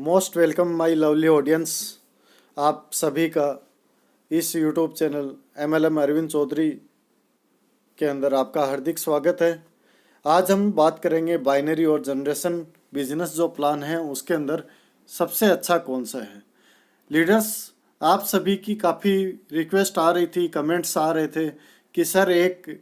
Most welcome my lovely audience. आप सभी का इस YouTube channel MLM Arvind Chaudhary के अंदर आपका हार्दिक स्वागत है। आज हम बात करेंगे बाइनरी और जनरेशन बिजनेस जो प्लान है उसके अंदर सबसे अच्छा कौन सा है। लीडर्स, आप सभी की काफ़ी रिक्वेस्ट आ रही थी, कमेंट्स आ रहे थे कि सर एक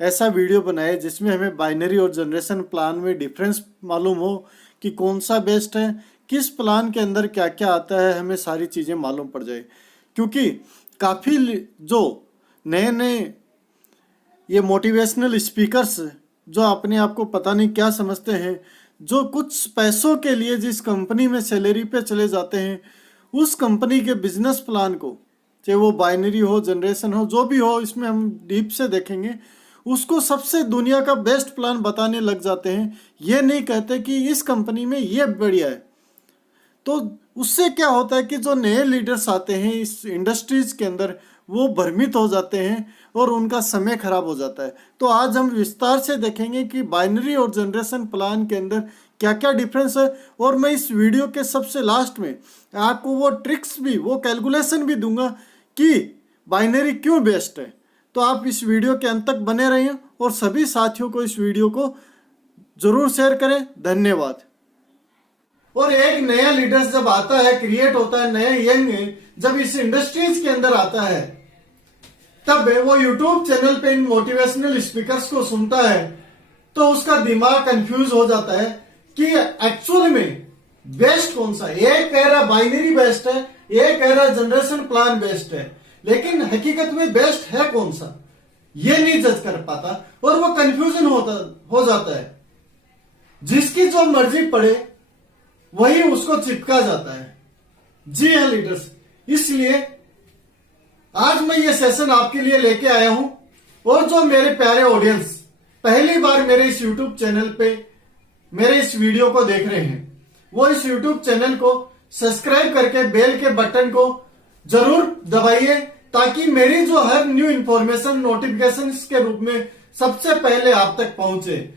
ऐसा वीडियो बनाए जिसमें हमें बाइनरी और जनरेशन प्लान में डिफरेंस मालूम हो कि कौन सा बेस्ट है, किस प्लान के अंदर क्या क्या आता है, हमें सारी चीज़ें मालूम पड़ जाए। क्योंकि काफ़ी जो नए नए ये मोटिवेशनल स्पीकर्स जो अपने आप को पता नहीं क्या समझते हैं, जो कुछ पैसों के लिए जिस कंपनी में सैलरी पे चले जाते हैं, उस कंपनी के बिजनेस प्लान को, चाहे वो बाइनरी हो, जनरेशन हो, जो भी हो, इसमें हम डीप से देखेंगे, उसको सबसे दुनिया का बेस्ट प्लान बताने लग जाते हैं। ये नहीं कहते कि इस कंपनी में ये बढ़िया है। तो उससे क्या होता है कि जो नए लीडर्स आते हैं इस इंडस्ट्रीज के अंदर, वो भ्रमित हो जाते हैं और उनका समय खराब हो जाता है। तो आज हम विस्तार से देखेंगे कि बाइनरी और जनरेशन प्लान के अंदर क्या क्या डिफरेंस है, और मैं इस वीडियो के सबसे लास्ट में आपको वो ट्रिक्स भी, वो कैलकुलेशन भी दूंगा कि बाइनरी क्यों बेस्ट है। तो आप इस वीडियो के अंत तक बने रहिए और सभी साथियों को इस वीडियो को जरूर शेयर करें। धन्यवाद। और एक नया लीडर जब आता है, क्रिएट होता है, नया यंग जब इस इंडस्ट्रीज के अंदर आता है, तब वो यूट्यूब चैनल पे इन मोटिवेशनल स्पीकर्स को सुनता है तो उसका दिमाग कंफ्यूज हो जाता है कि एक्चुअल में बेस्ट कौन सा है। एक कह रहा बाइनरी बेस्ट है, एक कह रहा जनरेशन प्लान बेस्ट है, लेकिन हकीकत में बेस्ट है कौन सा ये नहीं जज कर पाता और वो कंफ्यूजन हो जाता है। जिसकी जो मर्जी पड़े वही उसको चिपका जाता है। जी हाँ लीडर्स, इसलिए आज मैं ये सेशन आपके लिए लेके आया हूं। और जो मेरे प्यारे ऑडियंस पहली बार मेरे इस यूट्यूब चैनल पे मेरे इस वीडियो को देख रहे हैं, वो इस यूट्यूब चैनल को सब्सक्राइब करके बेल के बटन को जरूर दबाइए, ताकि मेरी जो हर न्यू इंफॉर्मेशन नोटिफिकेशन के रूप में सबसे पहले आप तक पहुंचे।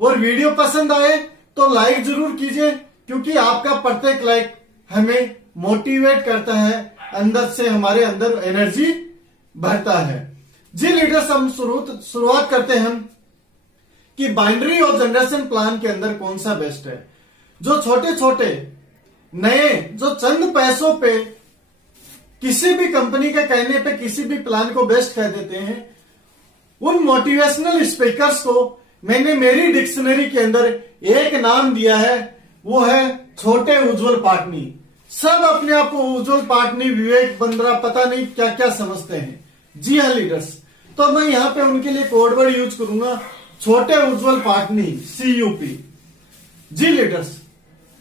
और वीडियो पसंद आए तो लाइक जरूर कीजिए, क्योंकि आपका प्रत्येक लाइक हमें मोटिवेट करता है, अंदर से हमारे अंदर एनर्जी भरता है। जी लीडर्स, हम शुरुआत करते हैं कि बाइनरी और जनरेशन प्लान के अंदर कौन सा बेस्ट है। जो छोटे छोटे नए जो चंद पैसों पे किसी भी कंपनी के कहने पे किसी भी प्लान को बेस्ट कह देते हैं, उन मोटिवेशनल स्पीकर्स को मैंने मेरी डिक्शनरी के अंदर एक नाम दिया है, वो है छोटे उज्जवल पाटनी। सब अपने आप को उज्जवल पाटनी, विवेक बंद्रा, पता नहीं क्या क्या समझते हैं। जी हाँ लीडर्स, तो मैं यहाँ पे उनके लिए कोड वर्ड यूज करूंगा, छोटे उज्जवल पाटनी, CUP। जी लीडर्स,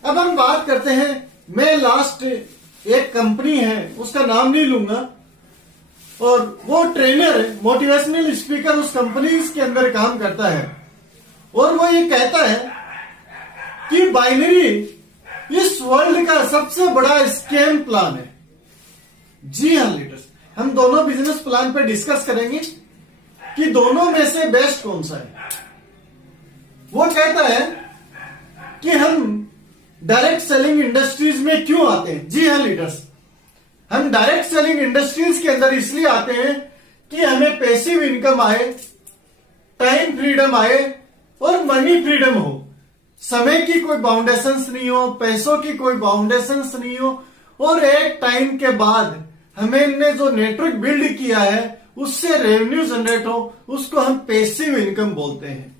अब हम बात करते हैं, मैं लास्ट एक कंपनी है उसका नाम नहीं लूंगा, और वो ट्रेनर है, मोटिवेशनल स्पीकर उस कंपनी के अंदर काम करता है, और वो ये कहता है कि बाइनरी इस वर्ल्ड का सबसे बड़ा स्कैम प्लान है। जी हाँ लीडर्स, हम दोनों बिजनेस प्लान पे डिस्कस करेंगे कि दोनों में से बेस्ट कौन सा है। वो कहता है कि हम डायरेक्ट सेलिंग इंडस्ट्रीज में क्यों आते हैं। जी हाँ लीडर्स, हम डायरेक्ट सेलिंग इंडस्ट्रीज के अंदर इसलिए आते हैं कि हमें पैसिव इनकम आए, टाइम फ्रीडम आए और मनी फ्रीडम हो। समय की कोई बाउंडेशंस नहीं हो, पैसों की कोई बाउंडेशंस नहीं हो, और एक टाइम के बाद हमने जो नेटवर्क बिल्ड किया है उससे रेवेन्यू जनरेट हो, उसको हम पैसिव इनकम बोलते हैं।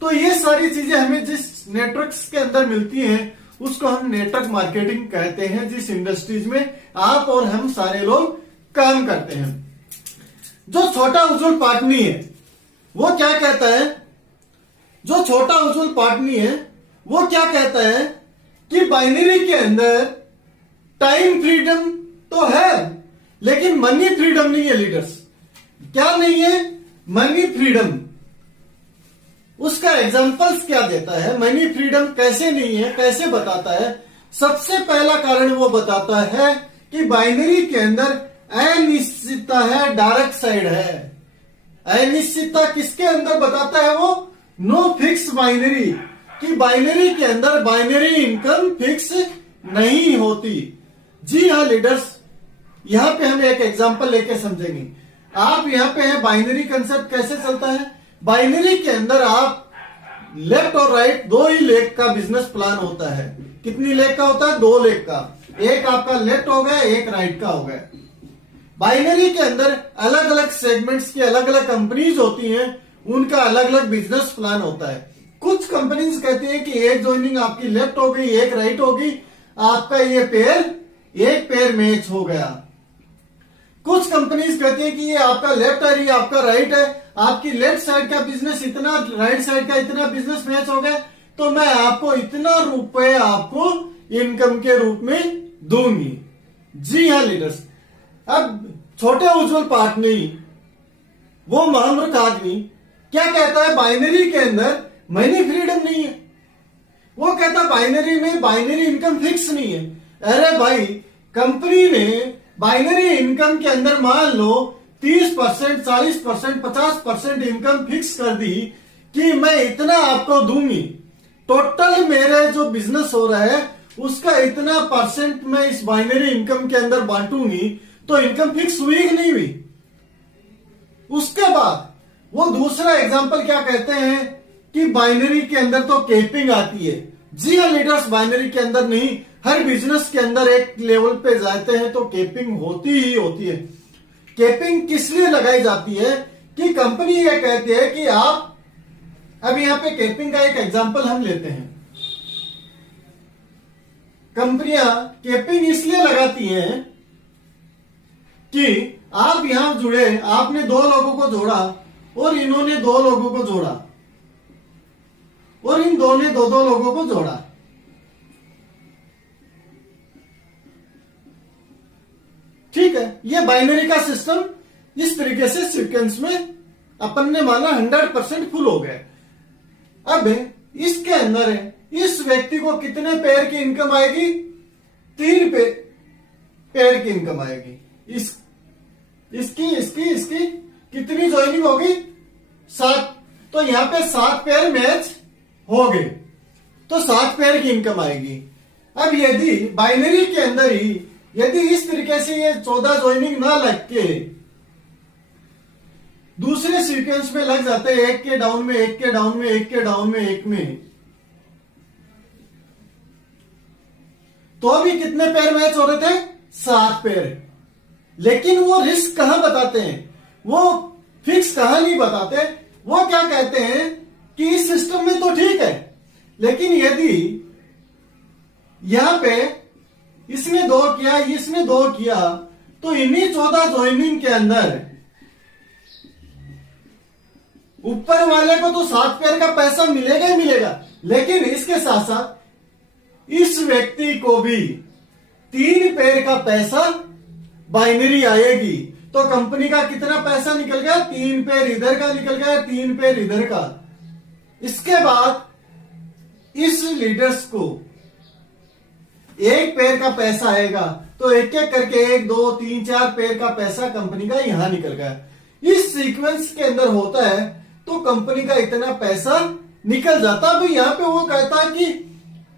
तो ये सारी चीजें हमें जिस नेटवर्क्स के अंदर मिलती हैं उसको हम नेटवर्क मार्केटिंग कहते हैं, जिस इंडस्ट्रीज में आप और हम सारे लोग काम करते हैं। जो छोटा उज्जवल पाटनी है वो क्या कहता है, जो छोटा उज्जवल पाटनी है वो क्या कहता है कि बाइनरी के अंदर टाइम फ्रीडम तो है लेकिन मनी फ्रीडम नहीं है। लीडर्स, क्या नहीं है? Money freedom. उसका एग्जांपल्स क्या देता है, मनी फ्रीडम कैसे नहीं है, कैसे बताता है। सबसे पहला कारण वो बताता है कि बाइनरी के अंदर अनिश्चितता है, डार्क साइड है। अनिश्चितता किसके अंदर बताता है वो? नो फिक्स बाइनरी, कि बाइनरी के अंदर बाइनरी इनकम फिक्स नहीं होती। जी हाँ लीडर्स, यहाँ पे हम एक एग्जांपल लेके समझेंगे। आप यहाँ पे है बाइनरी कंसेप्ट कैसे चलता है। बाइनरी के अंदर आप लेफ्ट और राइट दो ही लेग का बिजनेस प्लान होता है। कितनी लेग का होता है? 2 लेग का। एक आपका लेफ्ट हो गया, एक राइट का हो गया। बाइनरी के अंदर अलग अलग सेगमेंट्स की अलग अलग कंपनीज होती हैं, उनका अलग अलग बिजनेस प्लान होता है। कुछ कंपनीज कहती हैं कि एक ज्वाइनिंग आपकी लेफ्ट हो गई, एक राइट होगी, आपका ये पेयर एक पेयर मैच हो गया। कुछ कंपनीज कहती है कि ये आपका लेफ्ट है, ये आपका राइट है, आपकी लेफ्ट साइड का बिजनेस इतना, राइट साइड का इतना बिजनेस मैच हो गया, तो मैं आपको इतना रुपए आपको इनकम के रूप में दूंगी। जी हाँ लीडर्स, अब छोटे उज्जवल पाटनी वो महामूर्ख आदमी क्या कहता है, बाइनरी के अंदर मनी फ्रीडम नहीं है। वो कहता बाइनरी में बाइनरी इनकम फिक्स नहीं है। अरे भाई, कंपनी ने बाइनरी इनकम के अंदर मान लो 30%, 40%, 50% इनकम फिक्स कर दी कि मैं इतना आपको दूंगी। टोटल मेरे जो बिजनेस हो रहा है उसका इतना परसेंट मैं इस बाइनरी इनकम के अंदर बांटूंगी, तो इनकम फिक्स हुई कि नहीं हुई। उसके बाद वो दूसरा एग्जांपल क्या कहते हैं कि बाइनरी के अंदर तो कैपिंग आती है। जी हाँ लीडर्स, बाइनरी के अंदर नहीं, हर बिजनेस के अंदर एक लेवल पे जाते हैं तो कैपिंग होती ही होती है। कैपिंग किस लिए लगाई जाती है कि कंपनी ये कहती है कि आप, अब यहां पे कैपिंग का एक एग्जांपल हम लेते हैं। कंपनियां कैपिंग इसलिए लगाती हैं कि आप यहां जुड़े, आपने 2 लोगों को जोड़ा और इन्होंने 2 लोगों को जोड़ा और इन दो ने 2-2 लोगों को जोड़ा। ठीक है, ये बाइनरी का सिस्टम इस तरीके से सीक्वेंस में अपन ने माना 100% फुल हो गए। अब इसके अंदर है, इस व्यक्ति को कितने पेयर की इनकम आएगी? 3 पेयर की इनकम आएगी। इसकी कितनी ज्वाइनिंग होगी? 7। तो यहां पे 7 पेयर मैच हो गए, तो 7 पेयर की इनकम आएगी। अब यदि बाइनरी के अंदर ही यदि इस तरीके से ये 14 ज्वाइनिंग ना लग के दूसरे सीक्वेंस में लग जाते, एक के डाउन में, एक के डाउन में, एक के डाउन में, एक में, तो भी कितने पेयर मैच हो रहे थे? 7 पेयर। लेकिन वो रिस्क कहां बताते हैं, वो फिक्स कहां नहीं बताते। वो क्या कहते हैं कि इस सिस्टम में तो ठीक है, लेकिन यदि यहां पे इसने 2 किया, इसने 2 किया, तो इन्हीं 14 ज्वाइनिंग के अंदर ऊपर वाले को तो 7 पेयर का पैसा मिलेगा ही मिलेगा, लेकिन इसके साथ साथ इस व्यक्ति को भी 3 पेयर का पैसा बाइनरी आएगी। तो कंपनी का कितना पैसा निकल गया? 3 पेयर इधर का निकल गया, 3 पेयर इधर का। इसके बाद इस लीडर्स को 1 पेयर का पैसा आएगा, तो एक एक करके 1, 2, 3, 4 पेयर का पैसा कंपनी का यहां निकल गया। इस सीक्वेंस के अंदर होता है तो कंपनी का इतना पैसा निकल जाता। भाई यहां पे वो कहता है कि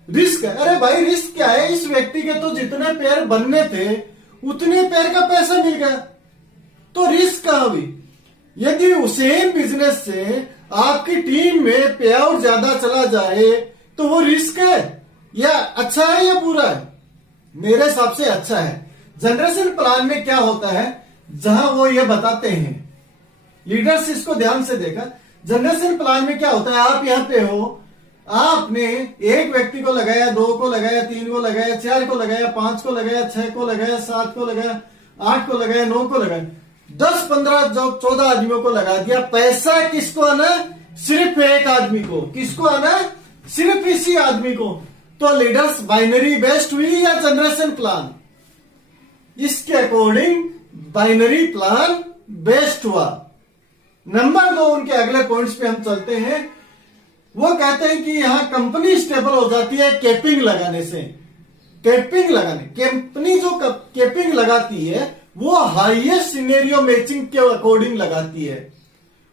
रिस्क है। अरे भाई रिस्क क्या है? इस व्यक्ति के तो जितने पेयर बनने थे उतने पेयर का पैसा मिल गया, तो रिस्क कहां हुई? यदि सेम बिजनेस से आपकी टीम में पे आउट ज्यादा चला जाए तो वो रिस्क है या अच्छा है या बुरा है? मेरे हिसाब से अच्छा है। जनरेशन प्लान में क्या होता है, जहां वो ये बताते हैं, लीडर्स इसको ध्यान से देखा। जनरेशन प्लान में क्या होता है, आप यहां पे हो, आपने एक व्यक्ति को लगाया, 2 को लगाया, 3 को लगाया, 4 को लगाया, 5 को लगाया, 6 को लगाया, 7 को लगाया, 8 को लगाया, 9 को लगाया, 10, 15, 14 आदमियों को लगा दिया। पैसा किसको आना? सिर्फ एक आदमी को। किसको आना? सिर्फ इसी आदमी को। तो लीडर्स बाइनरी बेस्ट हुई या जनरेशन प्लान? इसके अकॉर्डिंग बाइनरी प्लान बेस्ट हुआ। नंबर 2, उनके अगले पॉइंट्स पे हम चलते हैं। वो कहते हैं कि यहां कंपनी स्टेबल हो जाती है कैपिंग लगाने से। कैपिंग लगाने, कंपनी जो कैपिंग लगाती है वो हाईएस्ट सिनेरियो मैचिंग के अकॉर्डिंग लगाती है।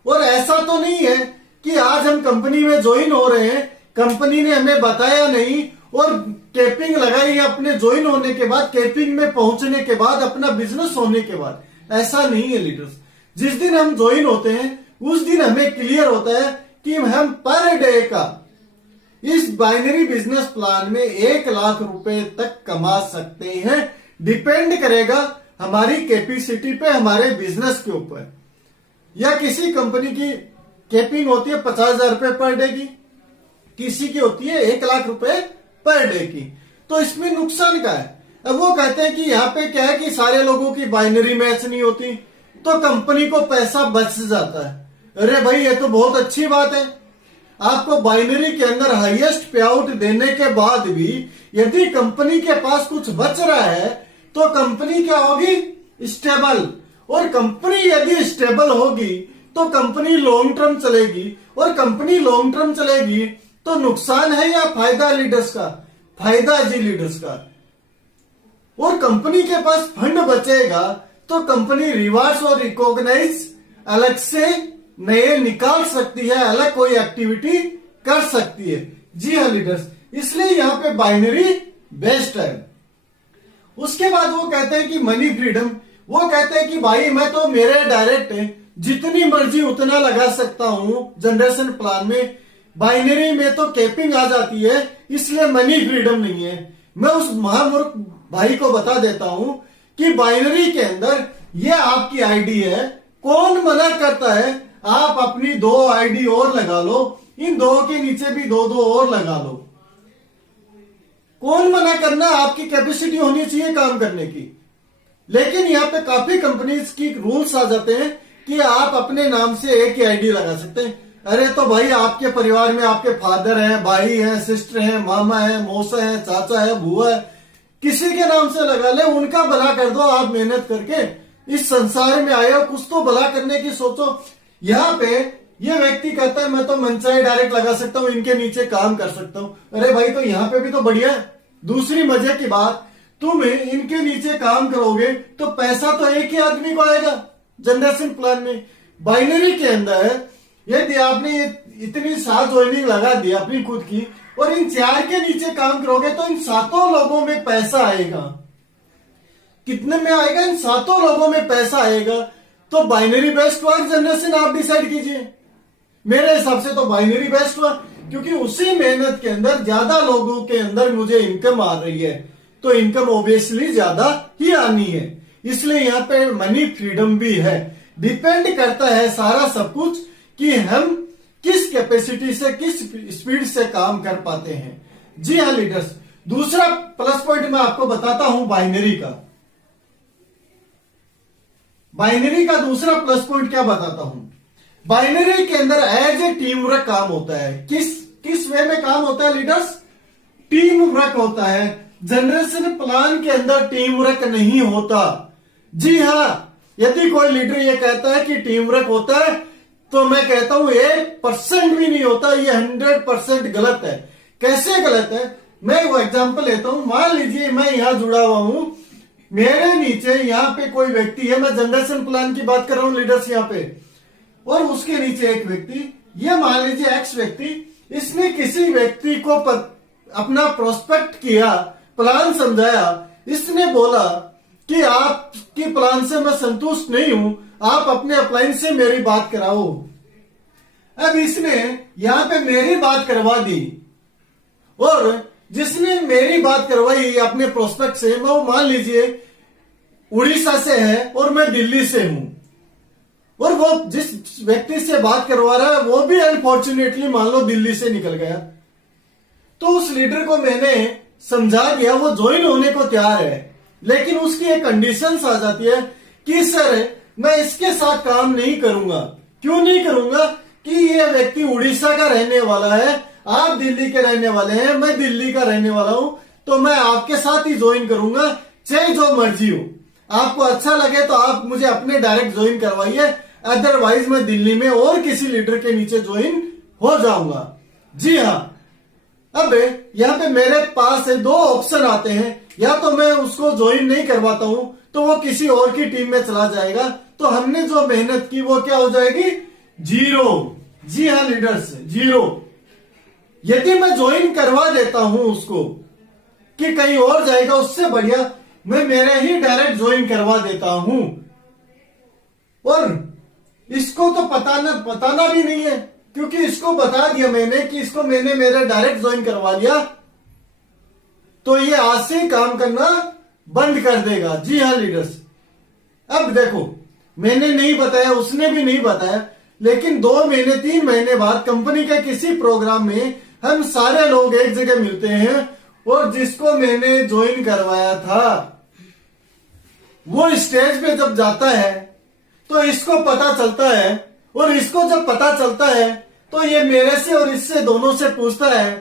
और ऐसा तो नहीं है कि आज हम कंपनी में ज्वाइन हो रहे हैं, कंपनी ने हमें बताया नहीं और कैपिंग लगाई है अपने ज्वाइन होने के बाद, कैपिंग में पहुंचने के बाद, अपना बिजनेस होने के बाद। ऐसा नहीं है लीडर्स। जिस दिन हम ज्वाइन होते हैं उस दिन हमें क्लियर होता है कि हम पर डे का इस बाइनरी बिजनेस प्लान में 1 लाख रुपए तक कमा सकते हैं। डिपेंड करेगा हमारी कैपेसिटी पे, हमारे बिजनेस के ऊपर। या किसी कंपनी की कैपिंग होती है 50,000 रुपए पर डे की, किसी की होती है 1 लाख रुपए पर डे की। तो इसमें नुकसान क्या है? अब वो कहते हैं कि यहाँ पे क्या है कि सारे लोगों की बाइनरी मैच नहीं होती तो कंपनी को पैसा बच जाता है। अरे भाई, ये तो बहुत अच्छी बात है। आपको बाइनरी के अंदर हाईएस्ट पे आउट देने के बाद भी यदि कंपनी के पास कुछ बच रहा है तो कंपनी क्या होगी? स्टेबल। और कंपनी यदि स्टेबल होगी तो कंपनी लॉन्ग टर्म चलेगी, और कंपनी लॉन्ग टर्म चलेगी तो नुकसान है या फायदा लीडर्स का? फायदा जी लीडर्स का। और कंपनी के पास फंड बचेगा तो कंपनी रिवार्ड्स और रिकॉग्नाइज अलग से नए निकाल सकती है, अलग कोई एक्टिविटी कर सकती है। जी हाँ लीडर्स, इसलिए यहाँ पे बाइनरी बेस्ट है। उसके बाद वो कहते हैं कि मनी फ्रीडम। वो कहते हैं कि भाई मैं तो मेरे डायरेक्ट जितनी मर्जी उतना लगा सकता हूं जनरेशन प्लान में, बाइनरी में तो कैपिंग आ जाती है, इसलिए मनी फ्रीडम नहीं है। मैं उस महामूर्ख भाई को बता देता हूं कि बाइनरी के अंदर ये आपकी आईडी है। कौन मना करता है? आप अपनी 2 आईडी और लगा लो, इन 2 के नीचे भी 2 और लगा लो। कौन मना करना? आपकी कैपेसिटी होनी चाहिए काम करने की। लेकिन यहाँ पे काफी कंपनीज की रूल्स आ जाते हैं कि आप अपने नाम से एक ही आईडी लगा सकते हैं। अरे तो भाई, आपके परिवार में आपके फादर हैं, भाई हैं, सिस्टर हैं, मामा है, मौसा है, चाचा है, बुआ है, किसी के नाम से लगा ले, उनका भला कर दो। आप मेहनत करके इस संसार में आए हो, कुछ तो भला करने की सोचो। यहाँ पे ये व्यक्ति कहता है मैं तो मनचाहे डायरेक्ट लगा सकता हूँ, इनके नीचे काम कर सकता हूँ। अरे भाई, तो यहाँ पे भी तो बढ़िया है। दूसरी मजे की बात, तुम इनके नीचे काम करोगे तो पैसा तो एक ही आदमी को आएगा जनरेशन प्लान में। बाइनरी के अंदर यदि आपने ये इतनी 7 ज्वाइनिंग लगा दी अपनी खुद की, और इन 4 के नीचे काम करोगे तो इन 7 लोगों में पैसा आएगा। कितने में आएगा? इन 7 लोगों में पैसा आएगा। तो बाइनरी बेस्ट हुआ जनरेशन? आप डिसाइड कीजिए। मेरे हिसाब से तो बाइनरी बेस्ट हुआ, क्योंकि उसी मेहनत के अंदर ज्यादा लोगों के अंदर मुझे इनकम आ रही है, तो इनकम ऑब्वियसली ज्यादा ही आनी है। इसलिए यहाँ पे मनी फ्रीडम भी है। डिपेंड करता है सारा सब कुछ कि हम किस कैपेसिटी से, किस स्पीड से काम कर पाते हैं। जी हाँ लीडर्स, दूसरा प्लस पॉइंट मैं आपको बताता हूं बाइनरी का। बाइनरी का दूसरा प्लस पॉइंट क्या बताता हूं? बाइनरी के अंदर एज ए टीम वर्क काम होता है। किस वे में काम होता है लीडर्स? टीम वर्क होता है। जनरेशन प्लान के अंदर टीम वर्क नहीं होता। जी हाँ, यदि कोई लीडर ये कहता है कि टीम वर्क होता है तो मैं कहता हूं 1% भी नहीं होता। ये 100% गलत है। कैसे गलत है? मैं वो एग्जांपल लेता हूं। मान लीजिए मैं यहां जुड़ा हुआ हूं, मेरे नीचे यहाँ पे कोई व्यक्ति है, मैं जनरेशन प्लान की बात कर रहा हूं लीडर्स यहाँ पे, और उसके नीचे एक व्यक्ति, ये मान लीजिए एक्स व्यक्ति, इसने किसी व्यक्ति को अपना प्रोस्पेक्ट किया, प्लान समझाया, इसने बोला कि आपकी प्लान से मैं संतुष्ट नहीं हूं, आप अपने अपलाइन से मेरी बात कराओ। अब इसने यहां पे मेरी बात करवा दी, और जिसने मेरी बात करवाई अपने प्रोस्पेक्ट से, वो मान लीजिए उड़ीसा से है और मैं दिल्ली से हूं, और वो जिस व्यक्ति से बात करवा रहा है वो भी अनफॉर्चुनेटली मान लो दिल्ली से निकल गया। तो उस लीडर को मैंने समझा दिया, वो ज्वाइन होने को तैयार है, लेकिन उसकी एक कंडीशंस आ जाती है कि सर मैं इसके साथ काम नहीं करूंगा। क्यों नहीं करूंगा? कि ये व्यक्ति उड़ीसा का रहने वाला है, आप दिल्ली के रहने वाले हैं, मैं दिल्ली का रहने वाला हूं, तो मैं आपके साथ ही ज्वाइन करूंगा, चाहे जो मर्जी हो। आपको अच्छा लगे तो आप मुझे अपने डायरेक्ट ज्वाइन करवाइए, अदरवाइज मैं दिल्ली में और किसी लीडर के नीचे ज्वाइन हो जाऊंगा। जी हाँ, अब यहाँ पे मेरे पास 2 ऑप्शन आते हैं, या तो मैं उसको ज्वाइन नहीं करवाता हूं तो वो किसी और की टीम में चला जाएगा, तो हमने जो मेहनत की वो क्या हो जाएगी? 0। जी हाँ लीडर्स, 0। यदि मैं ज्वाइन करवा देता हूं उसको, कि कहीं और जाएगा, उससे बढ़िया मैं मेरे ही डायरेक्ट ज्वाइन करवा देता हूं। और इसको तो बताना भी नहीं है, क्योंकि इसको बता दिया मैंने कि इसको मैंने मेरे डायरेक्ट ज्वाइन करवा लिया, तो ये आज से काम करना बंद कर देगा। जी हाँ लीडर्स, अब देखो मैंने नहीं बताया, उसने भी नहीं बताया, लेकिन 2 महीने 3 महीने बाद कंपनी के किसी प्रोग्राम में हम सारे लोग एक जगह मिलते हैं, और जिसको मैंने ज्वाइन करवाया था वो स्टेज पे जब जाता है तो इसको पता चलता है, और इसको जब पता चलता है तो ये मेरे से और इससे दोनों से पूछता है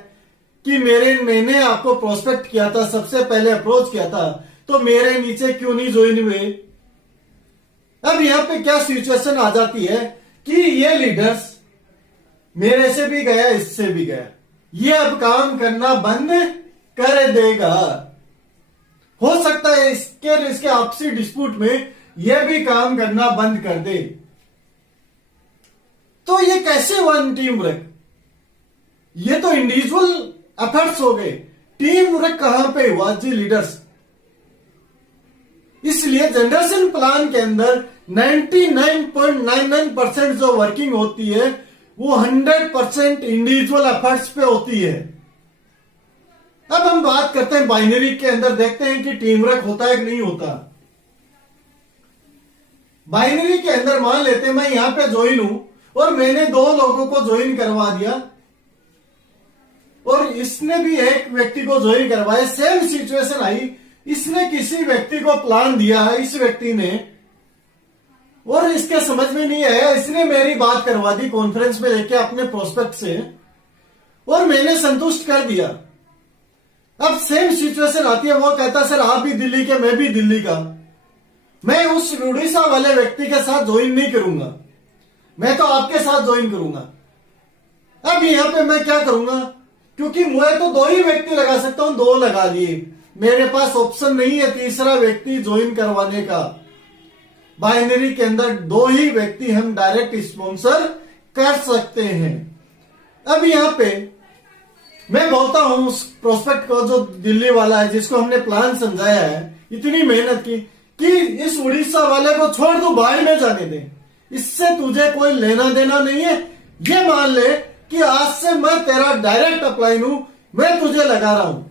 कि मैंने आपको प्रोस्पेक्ट किया था, सबसे पहले अप्रोच किया था, तो मेरे नीचे क्यों नहीं ज्वाइन हुए। अब यहां पे क्या सिचुएशन आ जाती है कि ये लीडर्स मेरे से भी गया, इससे भी गया, ये अब काम करना बंद कर देगा। हो सकता है इसके आपसी डिस्प्यूट में ये भी काम करना बंद कर दे। तो ये कैसे हुआ टीम वर्क? ये तो इंडिविजुअल एफर्ट्स हो गए, टीम वर्क कहां पे हुआ जी लीडर्स? इसलिए जनरेशन प्लान के अंदर 99.99% जो वर्किंग होती है वो 100% इंडिविजुअल एफर्ट्स पे होती है। अब हम बात करते हैं बाइनरी के अंदर, देखते हैं कि टीम वर्क होता है कि नहीं होता। बाइनरी के अंदर मान लेते हैं मैं यहां पे ज्वाइन हूं और मैंने 2 लोगों को ज्वाइन करवा दिया और इसने भी एक व्यक्ति को ज्वाइन करवाया। सेम सिचुएशन आई, इसने किसी व्यक्ति को प्लान दिया है, इस व्यक्ति ने, और इसके समझ में नहीं आया, इसने मेरी बात करवा दी कॉन्फ्रेंस में लेके अपने प्रोस्पेक्ट से, और मैंने संतुष्ट कर दिया। अब सेम सिचुएशन आती है, वो कहता सर आप भी दिल्ली के, मैं भी दिल्ली का, मैं उस उड़ीसा वाले व्यक्ति के साथ ज्वाइन नहीं करूंगा, मैं तो आपके साथ ज्वाइन करूंगा। अब यहां पे मैं क्या करूंगा, क्योंकि मैं तो 2 ही व्यक्ति लगा सकता हूं, 2 लगा लिए, मेरे पास ऑप्शन नहीं है तीसरा व्यक्ति ज्वाइन करवाने का। बाइनरी के अंदर 2 ही व्यक्ति हम डायरेक्ट स्पॉन्सर कर सकते हैं। अब यहां पे मैं बोलता हूं उस प्रोस्पेक्ट को जो दिल्ली वाला है, जिसको हमने प्लान समझाया है, इतनी मेहनत की, कि इस उड़ीसा वाले को छोड़ दो, बाहर में जाने दे, इससे तुझे कोई लेना देना नहीं है। ये मान ले कि आज से मैं तेरा डायरेक्ट अप्लाई हूं, मैं तुझे लगा रहा हूं।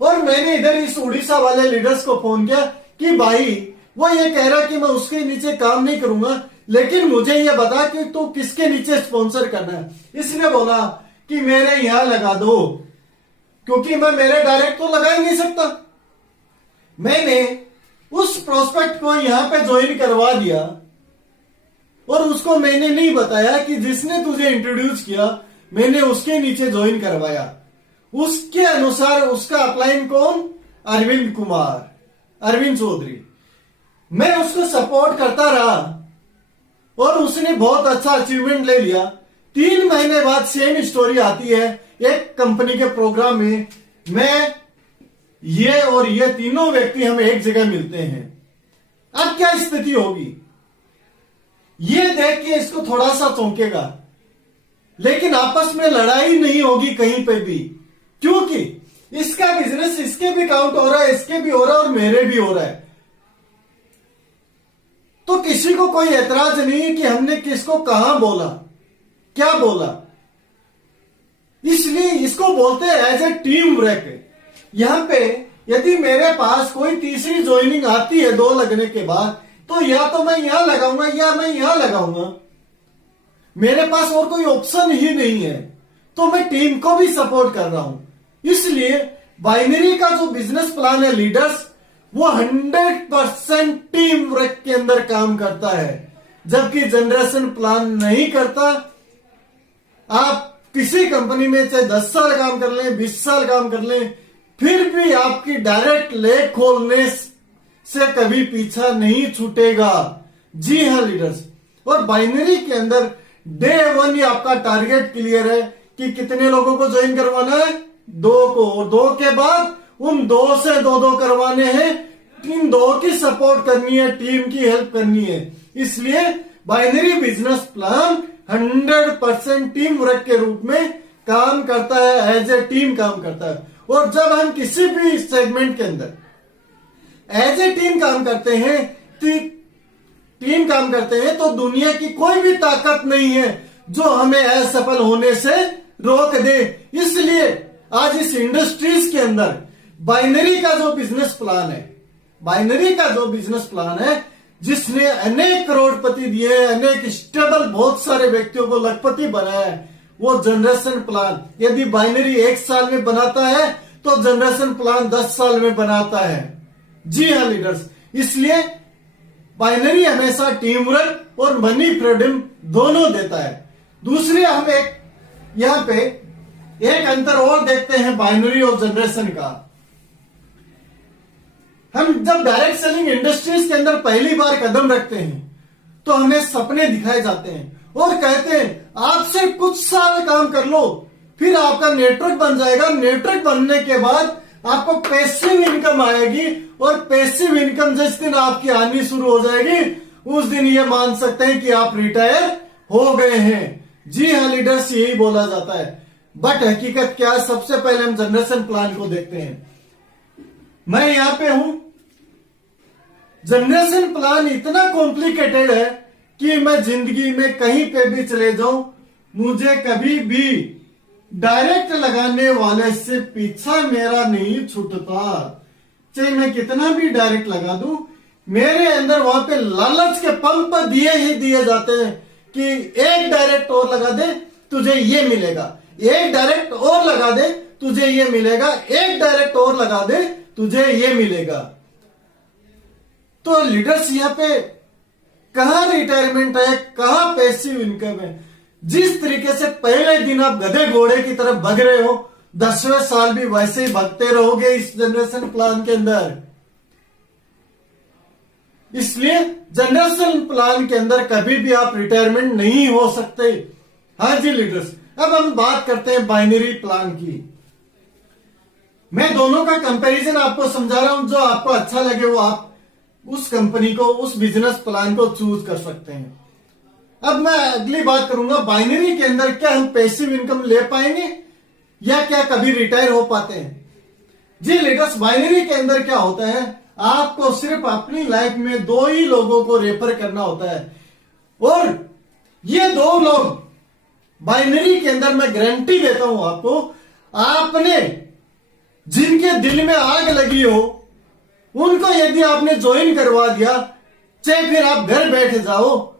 और मैंने इधर इस उड़ीसा वाले लीडर्स को फोन किया कि भाई वो ये कह रहा कि मैं उसके नीचे काम नहीं करूंगा, लेकिन मुझे ये बता कि तू किसके नीचे स्पॉन्सर करना है। इसने बोला कि मेरे यहां लगा दो, क्योंकि मैं मेरे डायरेक्ट तो लगा ही नहीं सकता। मैंने उस प्रोस्पेक्ट को यहां पे ज्वाइन करवा दिया और उसको मैंने नहीं बताया कि जिसने तुझे इंट्रोड्यूस किया मैंने उसके नीचे ज्वाइन करवाया। उसके अनुसार उसका अपलाइन कौन? अरविंद कुमार, अरविंद चौधरी। मैं उसको सपोर्ट करता रहा और उसने बहुत अच्छा अचीवमेंट ले लिया। 3 महीने बाद सेम स्टोरी आती है, एक कंपनी के प्रोग्राम में मैं ये और ये तीनों व्यक्ति हम एक जगह मिलते हैं। अब क्या स्थिति होगी? ये देख के इसको थोड़ा सा चौंकेगा, लेकिन आपस में लड़ाई नहीं होगी कहीं पे भी, क्योंकि इसका बिजनेस इसके भी काउंट हो रहा है, इसके भी हो रहा है और मेरे भी हो रहा है। तो किसी को कोई ऐतराज नहीं है कि हमने किसको कहां बोला, क्या बोला। इसलिए इसको बोलते हैं एज ए टीम वर्क। यहां पे यदि मेरे पास कोई तीसरी ज्वाइनिंग आती है 2 लगने के बाद, तो या तो मैं यहां लगाऊंगा या मैं यहां लगाऊंगा, मेरे पास और कोई ऑप्शन ही नहीं है। तो मैं टीम को भी सपोर्ट कर रहा हूं। इसलिए बाइनरी का जो बिजनेस प्लान है लीडर्स, वो 100% टीम वर्क के अंदर काम करता है, जबकि जनरेशन प्लान नहीं करता। आप किसी कंपनी में चाहे 10 साल काम कर लें, 20 साल काम कर लें, फिर भी आपकी डायरेक्ट लेग खोलने से कभी पीछा नहीं छूटेगा। जी हाँ लीडर्स, और बाइनरी के अंदर डे 1 ही आपका टारगेट क्लियर है कि कितने लोगों को ज्वाइन करवाना है, 2 को, और 2 के बाद उन 2 से 2 करवाने हैं। इन 2 की सपोर्ट करनी है, टीम की हेल्प करनी है। इसलिए binary business plan 100% team work के रूप में काम करता है, एज ए टीम काम करता है। और जब हम किसी भी सेगमेंट के अंदर एज ए टीम काम करते हैं तो दुनिया की कोई भी ताकत नहीं है जो हमें असफल होने से रोक दे। इसलिए आज इस इंडस्ट्रीज के अंदर बाइनरी का जो बिजनेस प्लान है जिसने अनेक करोड़पति दिए, अनेक स्टेबल बहुत सारे व्यक्तियों को लखपति बनाया है, वो जनरेशन प्लान यदि बाइनरी 1 साल में बनाता है तो जनरेशन प्लान 10 साल में बनाता है। जी हाँ लीडर्स, इसलिए बाइनरी हमेशा टीम वर्क और मनी फ्रीडम दोनों देता है। दूसरी हम यहाँ पे एक अंतर और देखते हैं बाइनरी और जनरेशन का। हम जब डायरेक्ट सेलिंग इंडस्ट्रीज के अंदर पहली बार कदम रखते हैं तो हमें सपने दिखाए जाते हैं और कहते हैं आप सिर्फ कुछ साल काम कर लो, फिर आपका नेटवर्क बन जाएगा। नेटवर्क बनने के बाद आपको पैसिव इनकम आएगी और पैसिव इनकम जिस दिन आपकी आनी शुरू हो जाएगी उस दिन ये मान सकते हैं कि आप रिटायर हो गए हैं। जी हाँ लीडर्स, यही बोला जाता है। बट हकीकत क्या है? सबसे पहले हम जनरेशन प्लान को देखते हैं। मैं यहां पे हूं। जनरेशन प्लान इतना कॉम्प्लिकेटेड है कि मैं जिंदगी में कहीं पे भी चले जाऊं, मुझे कभी भी डायरेक्ट लगाने वाले से पीछा मेरा नहीं छूटता। चाहे मैं कितना भी डायरेक्ट लगा दूं, मेरे अंदर वहां पे लालच के पंप दिए ही दिए जाते हैं कि एक डायरेक्ट और लगा दे तुझे ये मिलेगा, एक डायरेक्ट और लगा दे तुझे ये मिलेगा, एक डायरेक्ट और लगा दे तुझे ये मिलेगा। तो लीडर्स यहाँ पे कहां रिटायरमेंट है, कहां पैसिव इनकम है? जिस तरीके से पहले दिन आप गधे घोड़े की तरफ भाग रहे हो, 10वें साल भी वैसे ही भागते रहोगे इस जनरेशन प्लान के अंदर। इसलिए जनरेशन प्लान के अंदर कभी भी आप रिटायरमेंट नहीं हो सकते। हाँ जी लीडर्स, अब हम बात करते हैं बाइनरी प्लान की। मैं दोनों का कंपैरिजन आपको समझा रहा हूं, जो आपको अच्छा लगे वो आप उस कंपनी को, उस बिजनेस प्लान को चूज कर सकते हैं। अब मैं अगली बात करूंगा, बाइनरी के अंदर क्या हम पैसिव इनकम ले पाएंगे या क्या कभी रिटायर हो पाते हैं? जी लीडर्स, बाइनरी के अंदर क्या होता है, आपको सिर्फ अपनी लाइफ में 2 ही लोगों को रेफर करना होता है और ये 2 लोग बाइनरी के अंदर मैं गारंटी देता हूं आपको, आपने जिनके दिल में आग लगी हो उनको यदि आपने ज्वाइन करवा दिया, चाहे फिर आप घर बैठ जाओ,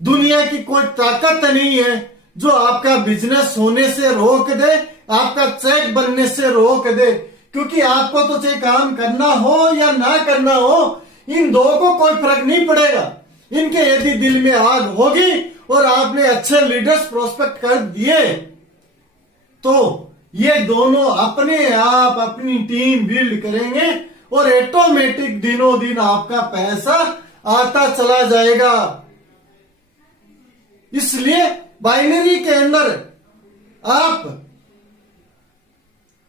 दुनिया की कोई ताकत नहीं है जो आपका बिजनेस होने से रोक दे, आपका चेक बनने से रोक दे। क्योंकि आपको तो चाहे काम करना हो या ना करना हो, इन 2 को कोई फर्क नहीं पड़ेगा। इनके यदि दिल में आग होगी और आपने अच्छे लीडर्स प्रोस्पेक्ट कर दिए तो ये दोनों अपने आप अपनी टीम बिल्ड करेंगे और ऑटोमेटिक दिनों दिन आपका पैसा आता चला जाएगा। इसलिए बाइनरी के अंदर आप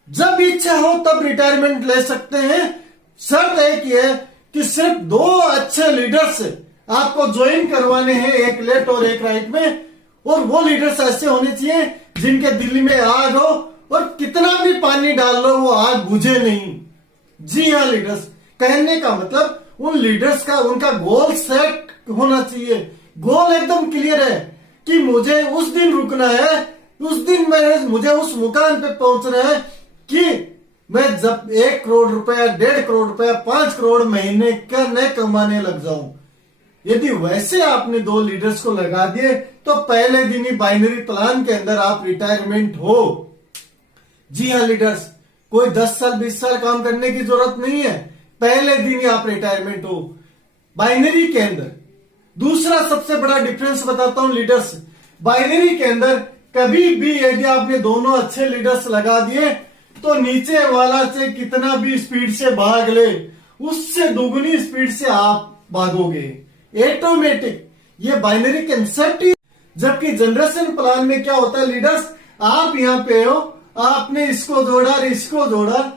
जब इच्छा हो तब रिटायरमेंट ले सकते हैं। शर्त एक ही है कि सिर्फ 2 अच्छे लीडर्स आपको ज्वाइन करवाने हैं, एक लेफ्ट और एक राइट में, और वो लीडर्स ऐसे होने चाहिए जिनके दिल में आग हो और कितना भी पानी डाल लो वो आग बुझे नहीं। जी हाँ लीडर्स, कहने का मतलब उन लीडर्स का उनका गोल सेट होना चाहिए। गोल एकदम क्लियर है कि मुझे उस दिन रुकना है, उस दिन मुझे उस मुकाम पे पहुंचना है कि मैं जब 1 करोड़ रुपया, 1.5 करोड़ रुपया, 5 करोड़ महीने का न कमाने लग जाऊं। यदि वैसे आपने 2 लीडर्स को लगा दिए तो पहले दिन ही बाइनरी प्लान के अंदर आप रिटायरमेंट हो। जी हाँ लीडर्स, कोई 10 साल 20 साल काम करने की जरूरत नहीं है, पहले दिन ही आप रिटायरमेंट हो बाइनरी के अंदर। दूसरा सबसे बड़ा डिफरेंस बताता हूं लीडर्स, बाइनरी के अंदर कभी भी यदि आपने दोनों अच्छे लीडर्स लगा दिए तो नीचे वाला से कितना भी स्पीड से भाग ले, उससे दुगनी स्पीड से आप भागोगे ऑटोमेटिक। ये बाइनरी कंसेप्ट ही। जबकि जनरेशन प्लान में क्या होता है लीडर्स, आप यहाँ पे हो, आपने इसको जोड़ा और इसको जोड़ा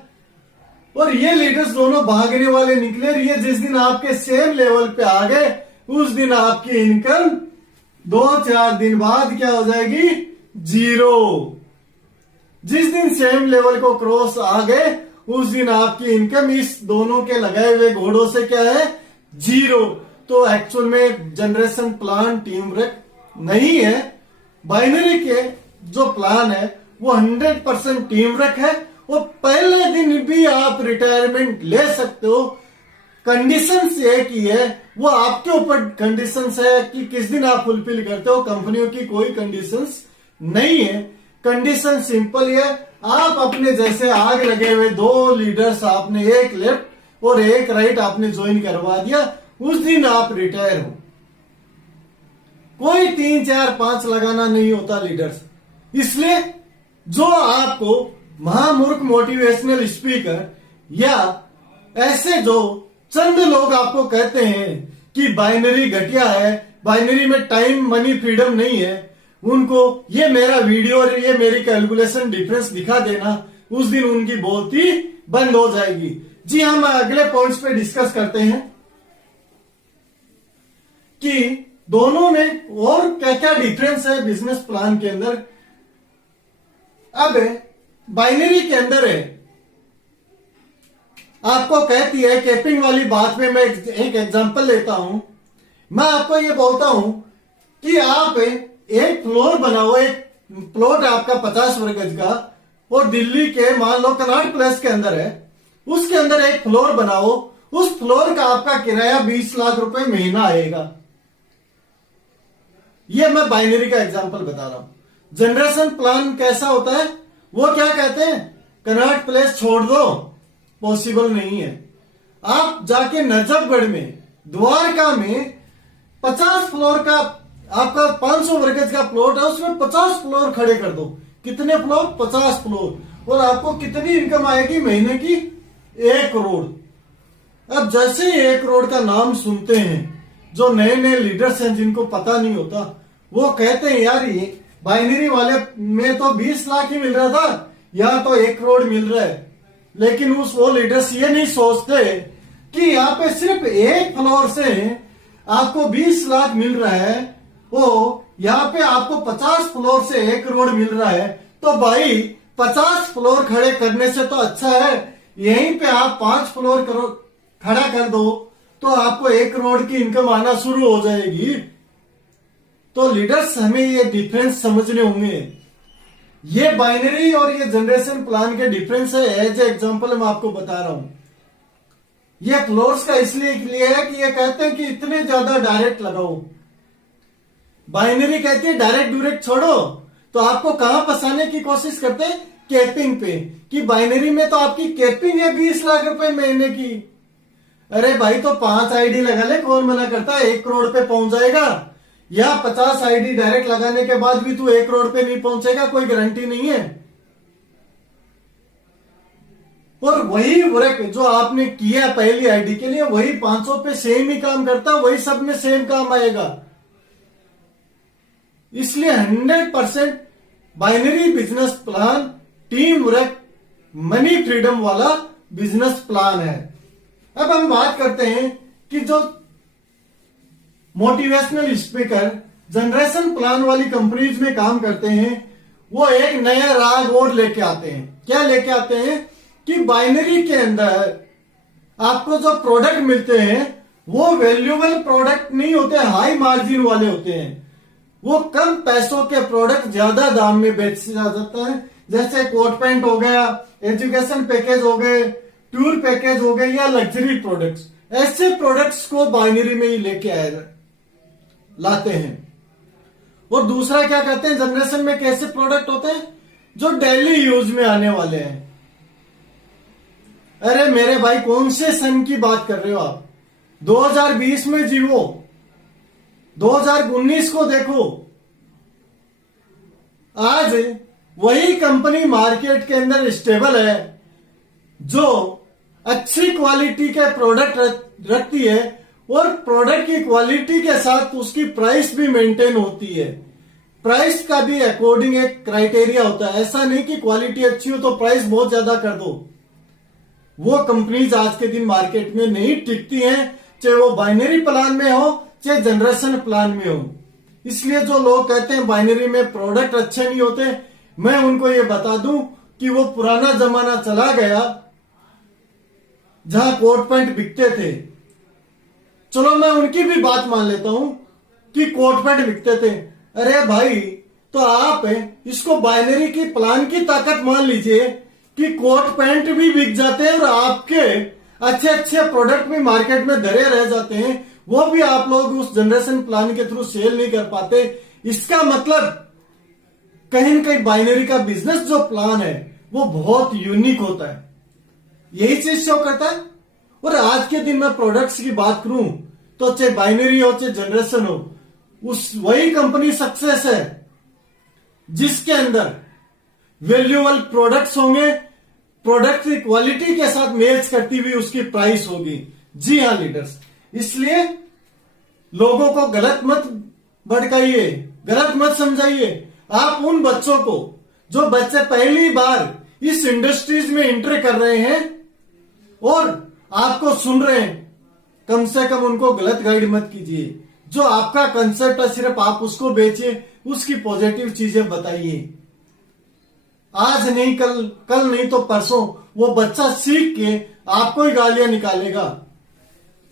और ये लीडर्स दोनों भागने वाले निकले और ये जिस दिन आपके सेम लेवल पे आ गए उस दिन आपकी इनकम 2-4 दिन बाद क्या हो जाएगी, 0। जिस दिन सेम लेवल को क्रॉस आ गए उस दिन आपकी इनकम इस दोनों के लगाए हुए घोड़ों से क्या है, जीरो। तो एक्चुअल में जनरेशन प्लान टीम वर्क नहीं है। बाइनरी के जो प्लान है वो 100% टीम वर्क है। वो पहले दिन भी आप रिटायरमेंट ले सकते हो। कंडीशंस एक ही है, वो आपके ऊपर कंडीशंस है कि किस दिन आप फुलफिल करते हो। कंपनियों की कोई कंडीशंस नहीं है। कंडीशन सिंपल है, आप अपने जैसे आग लगे हुए 2 लीडर्स आपने एक लेफ्ट और एक राइट आपने ज्वाइन करवा दिया, उस दिन आप रिटायर हो। कोई 3, 4, 5 लगाना नहीं होता लीडर्स। इसलिए जो आपको महामूर्ख मोटिवेशनल स्पीकर या ऐसे जो चंद लोग आपको कहते हैं कि बाइनरी घटिया है, बाइनरी में टाइम मनी फ्रीडम नहीं है, उनको ये मेरा वीडियो और ये मेरी कैलकुलेशन डिफरेंस दिखा देना, उस दिन उनकी बोलती बंद हो जाएगी। जी हम अगले पॉइंट्स पे डिस्कस करते हैं कि दोनों में और क्या क्या डिफरेंस है बिजनेस प्लान के अंदर। अब बाइनरी के अंदर है, आपको कहती है कैपिंग वाली बात में मैं एक एग्जांपल लेता हूं। मैं आपको ये बोलता हूं कि आप एक फ्लोर बनाओ, एक प्लॉट आपका 50 वर्ग गज का और दिल्ली के मान लो कनॉट प्लेस के अंदर है, उसके अंदर एक फ्लोर बनाओ, उस फ्लोर का आपका किराया 20 लाख रुपए महीना आएगा। ये मैं बाइनरी का एग्जांपल बता रहा हूं। जनरेशन प्लान कैसा होता है, वो क्या कहते हैं, कनॉट प्लेस छोड़ दो, पॉसिबल नहीं है। आप जाके नजफगढ़ में, द्वारका में 50 फ्लोर का आपका 500 वर्ग गज का प्लॉट है, उसमें 50 फ्लोर खड़े कर दो। कितने फ्लोर, 50 फ्लोर, और आपको कितनी इनकम आएगी महीने की, 1 करोड़। अब जैसे ही 1 करोड़ का नाम सुनते हैं, जो नए नए लीडर्स हैं जिनको पता नहीं होता, वो कहते हैं यार ये बाइनरी वाले में तो 20 लाख ही मिल रहा था, यहाँ तो 1 करोड़ मिल रहा है। लेकिन वो लीडर्स ये नहीं सोचते कि यहाँ पे सिर्फ 1 फ्लोर से आपको 20 लाख मिल रहा है, वो यहाँ पे आपको 50 फ्लोर से 1 करोड़ मिल रहा है। तो भाई 50 फ्लोर खड़े करने से तो अच्छा है यहीं पे आप 5 फ्लोर खड़ा कर दो, तो आपको 1 करोड़ की इनकम आना शुरू हो जाएगी। तो लीडर्स हमें ये डिफरेंस समझने होंगे। ये बाइनरी और ये जनरेशन प्लान के डिफरेंस है। एज एग्जांपल मैं आपको बता रहा हूं। ये फ्लोर्स का इसलिए लिया है कि ये कहते हैं कि इतने ज्यादा डायरेक्ट लगाओ। बाइनरी कहती है डायरेक्ट डायरेक्ट छोड़ो। तो आपको कहां फंसाने की कोशिश करते हैं, कैपिंग पे, कि बाइनरी में तो आपकी कैपिंग है 20 लाख रुपए महीने की। अरे भाई तो 5 आईडी लगा ले, कौन मना करता है, 1 करोड़ पे पहुंच जाएगा। या 50 आईडी डायरेक्ट लगाने के बाद भी तू 1 करोड़ पे नहीं पहुंचेगा, कोई गारंटी नहीं है। और वही वर्क जो आपने किया पहली आईडी के लिए, वही 500 पे सेम ही काम करता, वही सब में सेम काम आएगा। इसलिए 100% binary business plan team work money freedom वाला बिजनेस प्लान है। अब हम बात करते हैं कि जो मोटिवेशनल स्पीकर जनरेशन प्लान वाली कंपनीज में काम करते हैं, वो एक नया राग और लेके आते हैं। क्या लेके आते हैं कि बाइनरी के अंदर आपको जो प्रोडक्ट मिलते हैं वो वैल्यूएबल प्रोडक्ट नहीं होते, हाई मार्जिन वाले होते हैं। वो कम पैसों के प्रोडक्ट ज्यादा दाम में बेचा जाता है। जैसे कोट पैंट हो गया, एजुकेशन पैकेज हो गए, टूर पैकेज हो गए, या लग्जरी प्रोडक्ट्स। ऐसे प्रोडक्ट्स को बाइनरी में ही लेके लाते हैं। और दूसरा क्या कहते हैं, जनरेशन में कैसे प्रोडक्ट होते हैं जो डेली यूज में आने वाले हैं। अरे मेरे भाई कौन से सन की बात कर रहे हो आप, 2020 में जीवो, 2019 को देखो। आज वही कंपनी मार्केट के अंदर स्टेबल है, जो अच्छी क्वालिटी के प्रोडक्ट रखती है और प्रोडक्ट की क्वालिटी के साथ उसकी प्राइस भी मेंटेन होती है। प्राइस का भी अकॉर्डिंग एक क्राइटेरिया होता है। ऐसा नहीं कि क्वालिटी अच्छी हो तो प्राइस बहुत ज्यादा कर दो। वो कंपनीज आज के दिन मार्केट में नहीं टिकती हैं, चाहे वो बाइनरी प्लान में हो चाहे जनरेशन प्लान में हो। इसलिए जो लोग कहते हैं बाइनरी में प्रोडक्ट अच्छे नहीं होते, मैं उनको ये बता दूं कि वो पुराना जमाना चला गया जहां कोट पैंट बिकते थे। चलो मैं उनकी भी बात मान लेता हूं कि कोट पैंट बिकते थे। अरे भाई, तो आप इसको बाइनरी की प्लान की ताकत मान लीजिए कि कोट पैंट भी बिक जाते हैं और आपके अच्छे अच्छे प्रोडक्ट भी मार्केट में धरे रह जाते हैं, वो भी आप लोग उस जनरेशन प्लान के थ्रू सेल नहीं कर पाते। इसका मतलब कहीं न कहीं बाइनरी का बिजनेस जो प्लान है वो बहुत यूनिक होता है, यही चीज शो करता है। और आज के दिन में प्रोडक्ट्स की बात करूं तो चाहे बाइनरी हो चाहे जनरेशन हो, उस वही कंपनी सक्सेस है जिसके अंदर वैल्यूएबल प्रोडक्ट्स होंगे, प्रोडक्ट की क्वालिटी के साथ मैच करती हुई उसकी प्राइस होगी। जी हाँ लीडर्स, इसलिए लोगों को गलत मत भड़काइए, गलत मत समझाइए। आप उन बच्चों को जो बच्चे पहली बार इस इंडस्ट्रीज में एंटर कर रहे हैं और आपको सुन रहे हैं, कम से कम उनको गलत गाइड मत कीजिए। जो आपका कंसेप्ट है सिर्फ आप उसको बेचिए, उसकी पॉजिटिव चीजें बताइए। आज नहीं कल, कल नहीं तो परसों वो बच्चा सीख के आपको ही गालियां निकालेगा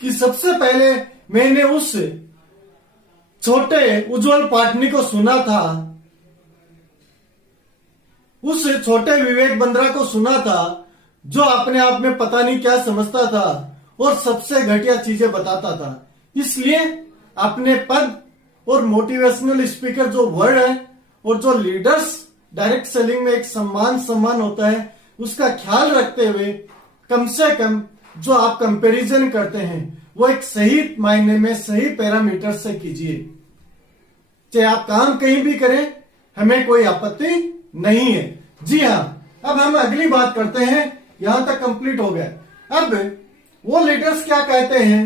कि सबसे पहले मैंने उस छोटे उज्जवल पाटनी को सुना था, उस छोटे विवेक बंद्रा को सुना था जो अपने आप में पता नहीं क्या समझता था और सबसे घटिया चीजें बताता था। इसलिए अपने पद और मोटिवेशनल स्पीकर जो वर्ड है और जो लीडर्स डायरेक्ट सेलिंग में एक सम्मान होता है, उसका ख्याल रखते हुए कम से कम जो आप कंपैरिजन करते हैं वो एक सही मायने में सही पैरामीटर से कीजिए। चाहे आप काम कहीं भी करें, हमें कोई आपत्ति नहीं है। जी हाँ, अब हम अगली बात करते हैं। यहां तक कंप्लीट हो गया। अब वो लीडर्स क्या कहते हैं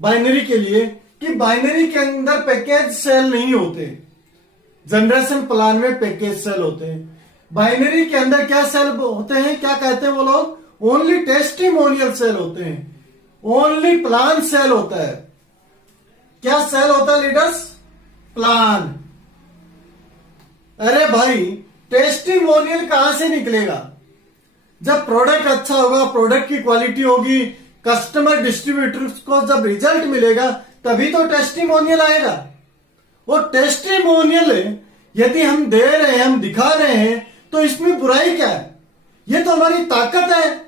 बाइनरी के लिए कि बाइनरी के अंदर पैकेज सेल नहीं होते, जनरेशन प्लान में पैकेज सेल होते हैं। बाइनरी के अंदर क्या सेल होते हैं, क्या कहते हैं वो लोग, ओनली टेस्टिमोनियल सेल होते हैं, ओनली प्लान सेल होता है। क्या सेल होता है लीडर्स, प्लान। अरे भाई, टेस्टिमोनियल कहां से निकलेगा? जब प्रोडक्ट अच्छा होगा, प्रोडक्ट की क्वालिटी होगी, कस्टमर डिस्ट्रीब्यूटर्स को जब रिजल्ट मिलेगा तभी तो टेस्टिमोनियल आएगा। और टेस्टिमोनियल यदि हम दे रहे हैं, हम दिखा रहे हैं, तो इसमें बुराई क्या है? ये तो हमारी ताकत है।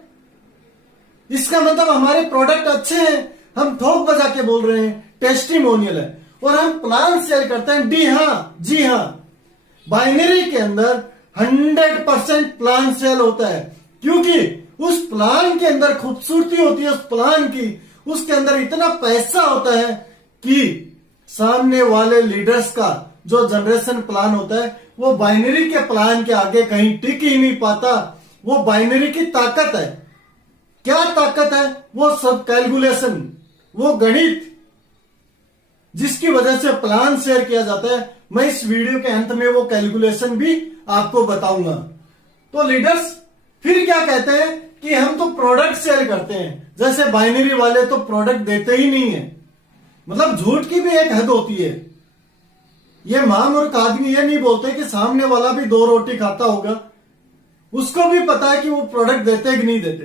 इसका मतलब हमारे प्रोडक्ट अच्छे हैं, हम थोक बजा के बोल रहे हैं, टेस्टिमोनियल है। और हम प्लान सेल करते हैं। जी हाँ, बाइनरी के अंदर 100% प्लान सेल होता है, क्योंकि उस प्लान के अंदर खूबसूरती होती है, उस प्लान की, उसके अंदर इतना पैसा होता है कि सामने वाले लीडर्स का जो जनरेशन प्लान होता है वो बाइनरी के प्लान के आगे कहीं टिक ही नहीं पाता। वो बाइनरी की ताकत है। क्या ताकत है? वो सब कैलकुलेशन, वो गणित, जिसकी वजह से प्लान शेयर किया जाता है। मैं इस वीडियो के अंत में वो कैलकुलेशन भी आपको बताऊंगा। तो लीडर्स फिर क्या कहते हैं कि हम तो प्रोडक्ट सेल करते हैं, जैसे बाइनरी वाले तो प्रोडक्ट देते ही नहीं है। मतलब झूठ की भी एक हद होती है। ये महामूर्ख आदमी ये नहीं बोलते कि सामने वाला भी 2 रोटी खाता होगा, उसको भी पता है कि वो प्रोडक्ट देते कि नहीं देते।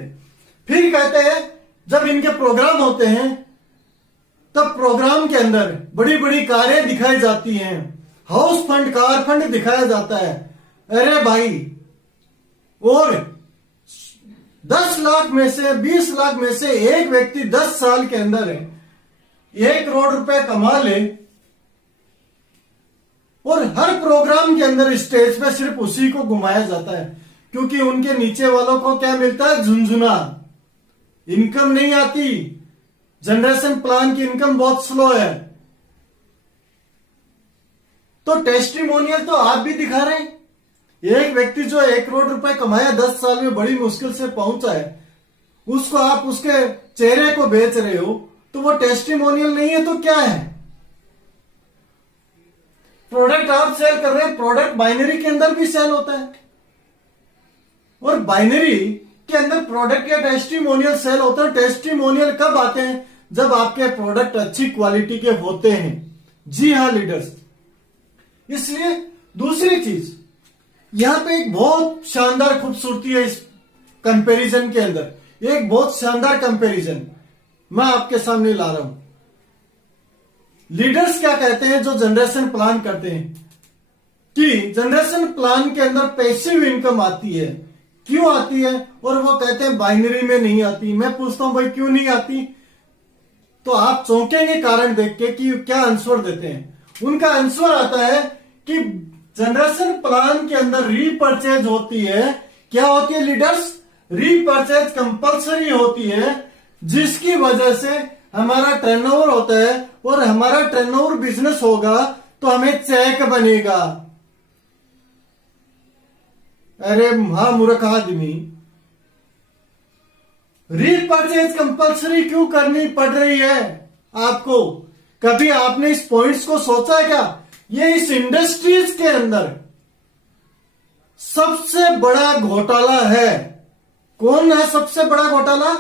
फिर कहते हैं जब इनके प्रोग्राम होते हैं तब प्रोग्राम के अंदर बड़ी बड़ी कारें दिखाई जाती हैं, हाउस फंड, कार फंड दिखाया जाता है। अरे भाई, और 10 लाख में से 20 लाख में से एक व्यक्ति 10 साल के अंदर 1 करोड़ रुपए कमा ले और हर प्रोग्राम के अंदर स्टेज पे सिर्फ उसी को घुमाया जाता है, क्योंकि उनके नीचे वालों को क्या मिलता है? झुंझुना, इनकम नहीं आती। जनरेशन प्लान की इनकम बहुत स्लो है। तो टेस्टिमोनियल तो आप भी दिखा रहे हैं। एक व्यक्ति जो 1 करोड़ रुपए कमाया 10 साल में, बड़ी मुश्किल से पहुंचा है, उसको आप उसके चेहरे को बेच रहे हो, तो वो टेस्टिमोनियल नहीं है तो क्या है? प्रोडक्ट आप सेल कर रहे हैं। प्रोडक्ट बाइनरी के अंदर भी सेल होता है, और बाइनरी के अंदर प्रोडक्ट या टेस्टिमोनियल सेल होता है। टेस्टिमोनियल कब आते हैं? जब आपके प्रोडक्ट अच्छी क्वालिटी के होते हैं। जी हाँ लीडर्स, इसलिए दूसरी चीज, यहाँ पे एक बहुत शानदार खूबसूरती है इस कंपैरिजन के अंदर, एक बहुत शानदार कंपैरिजन मैं आपके सामने ला रहा हूं। लीडर्स क्या कहते हैं जो जनरेशन प्लान करते हैं कि जनरेशन प्लान के अंदर पैसिव इनकम आती है। क्यों आती है? और वो कहते हैं बाइनरी में नहीं आती। मैं पूछता हूं भाई क्यों नहीं आती? तो आप चौंकेंगे कारण देख के कि क्या आंसर देते हैं। उनका आंसर आता है कि जनरेशन प्लान के अंदर रीपर्चेज होती है। क्या होती है लीडर्स? रीपर्चेज कंपलसरी होती है, जिसकी वजह से हमारा टर्नओवर होता है, और हमारा टर्नओवर बिजनेस होगा तो हमें चेक बनेगा। अरे मूर्ख आदमी, रीपर्चेज कंपलसरी क्यों करनी पड़ रही है आपको? कभी आपने इस पॉइंट्स को सोचा है क्या? ये इस इंडस्ट्रीज के अंदर सबसे बड़ा घोटाला है। कौन है सबसे बड़ा घोटाला?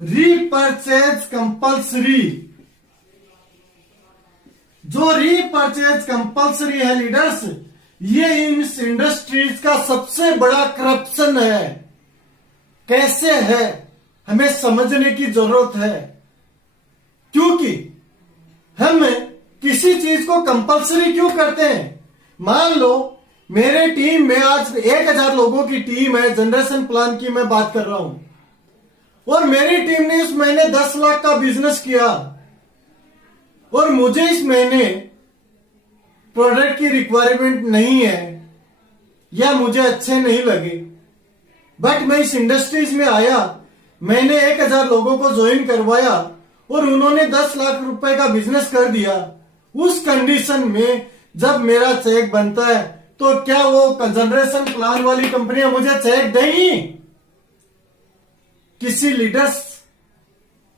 Repurchase compulsory. जो रीपर्चेज कंपलसरी है लीडर्स, ये इस इंडस्ट्रीज का सबसे बड़ा करप्शन है। कैसे है हमें समझने की जरूरत है, क्योंकि हम किसी चीज को कंपलसरी क्यों करते हैं? मान लो मेरे टीम में आज 1000 लोगों की टीम है, जनरेशन प्लान की मैं बात कर रहा हूं, और मेरी टीम ने इस महीने 10 लाख का बिजनेस किया, और मुझे इस महीने प्रोडक्ट की रिक्वायरमेंट नहीं है या मुझे अच्छे नहीं लगे, बट मैं इस इंडस्ट्रीज में आया, मैंने 1000 लोगों को ज्वाइन करवाया और उन्होंने 10 लाख रुपए का बिजनेस कर दिया। उस कंडीशन में जब मेरा चेक बनता है तो क्या वो जनरेशन प्लान वाली कंपनियां मुझे चेक देंगी? किसी लीडर्स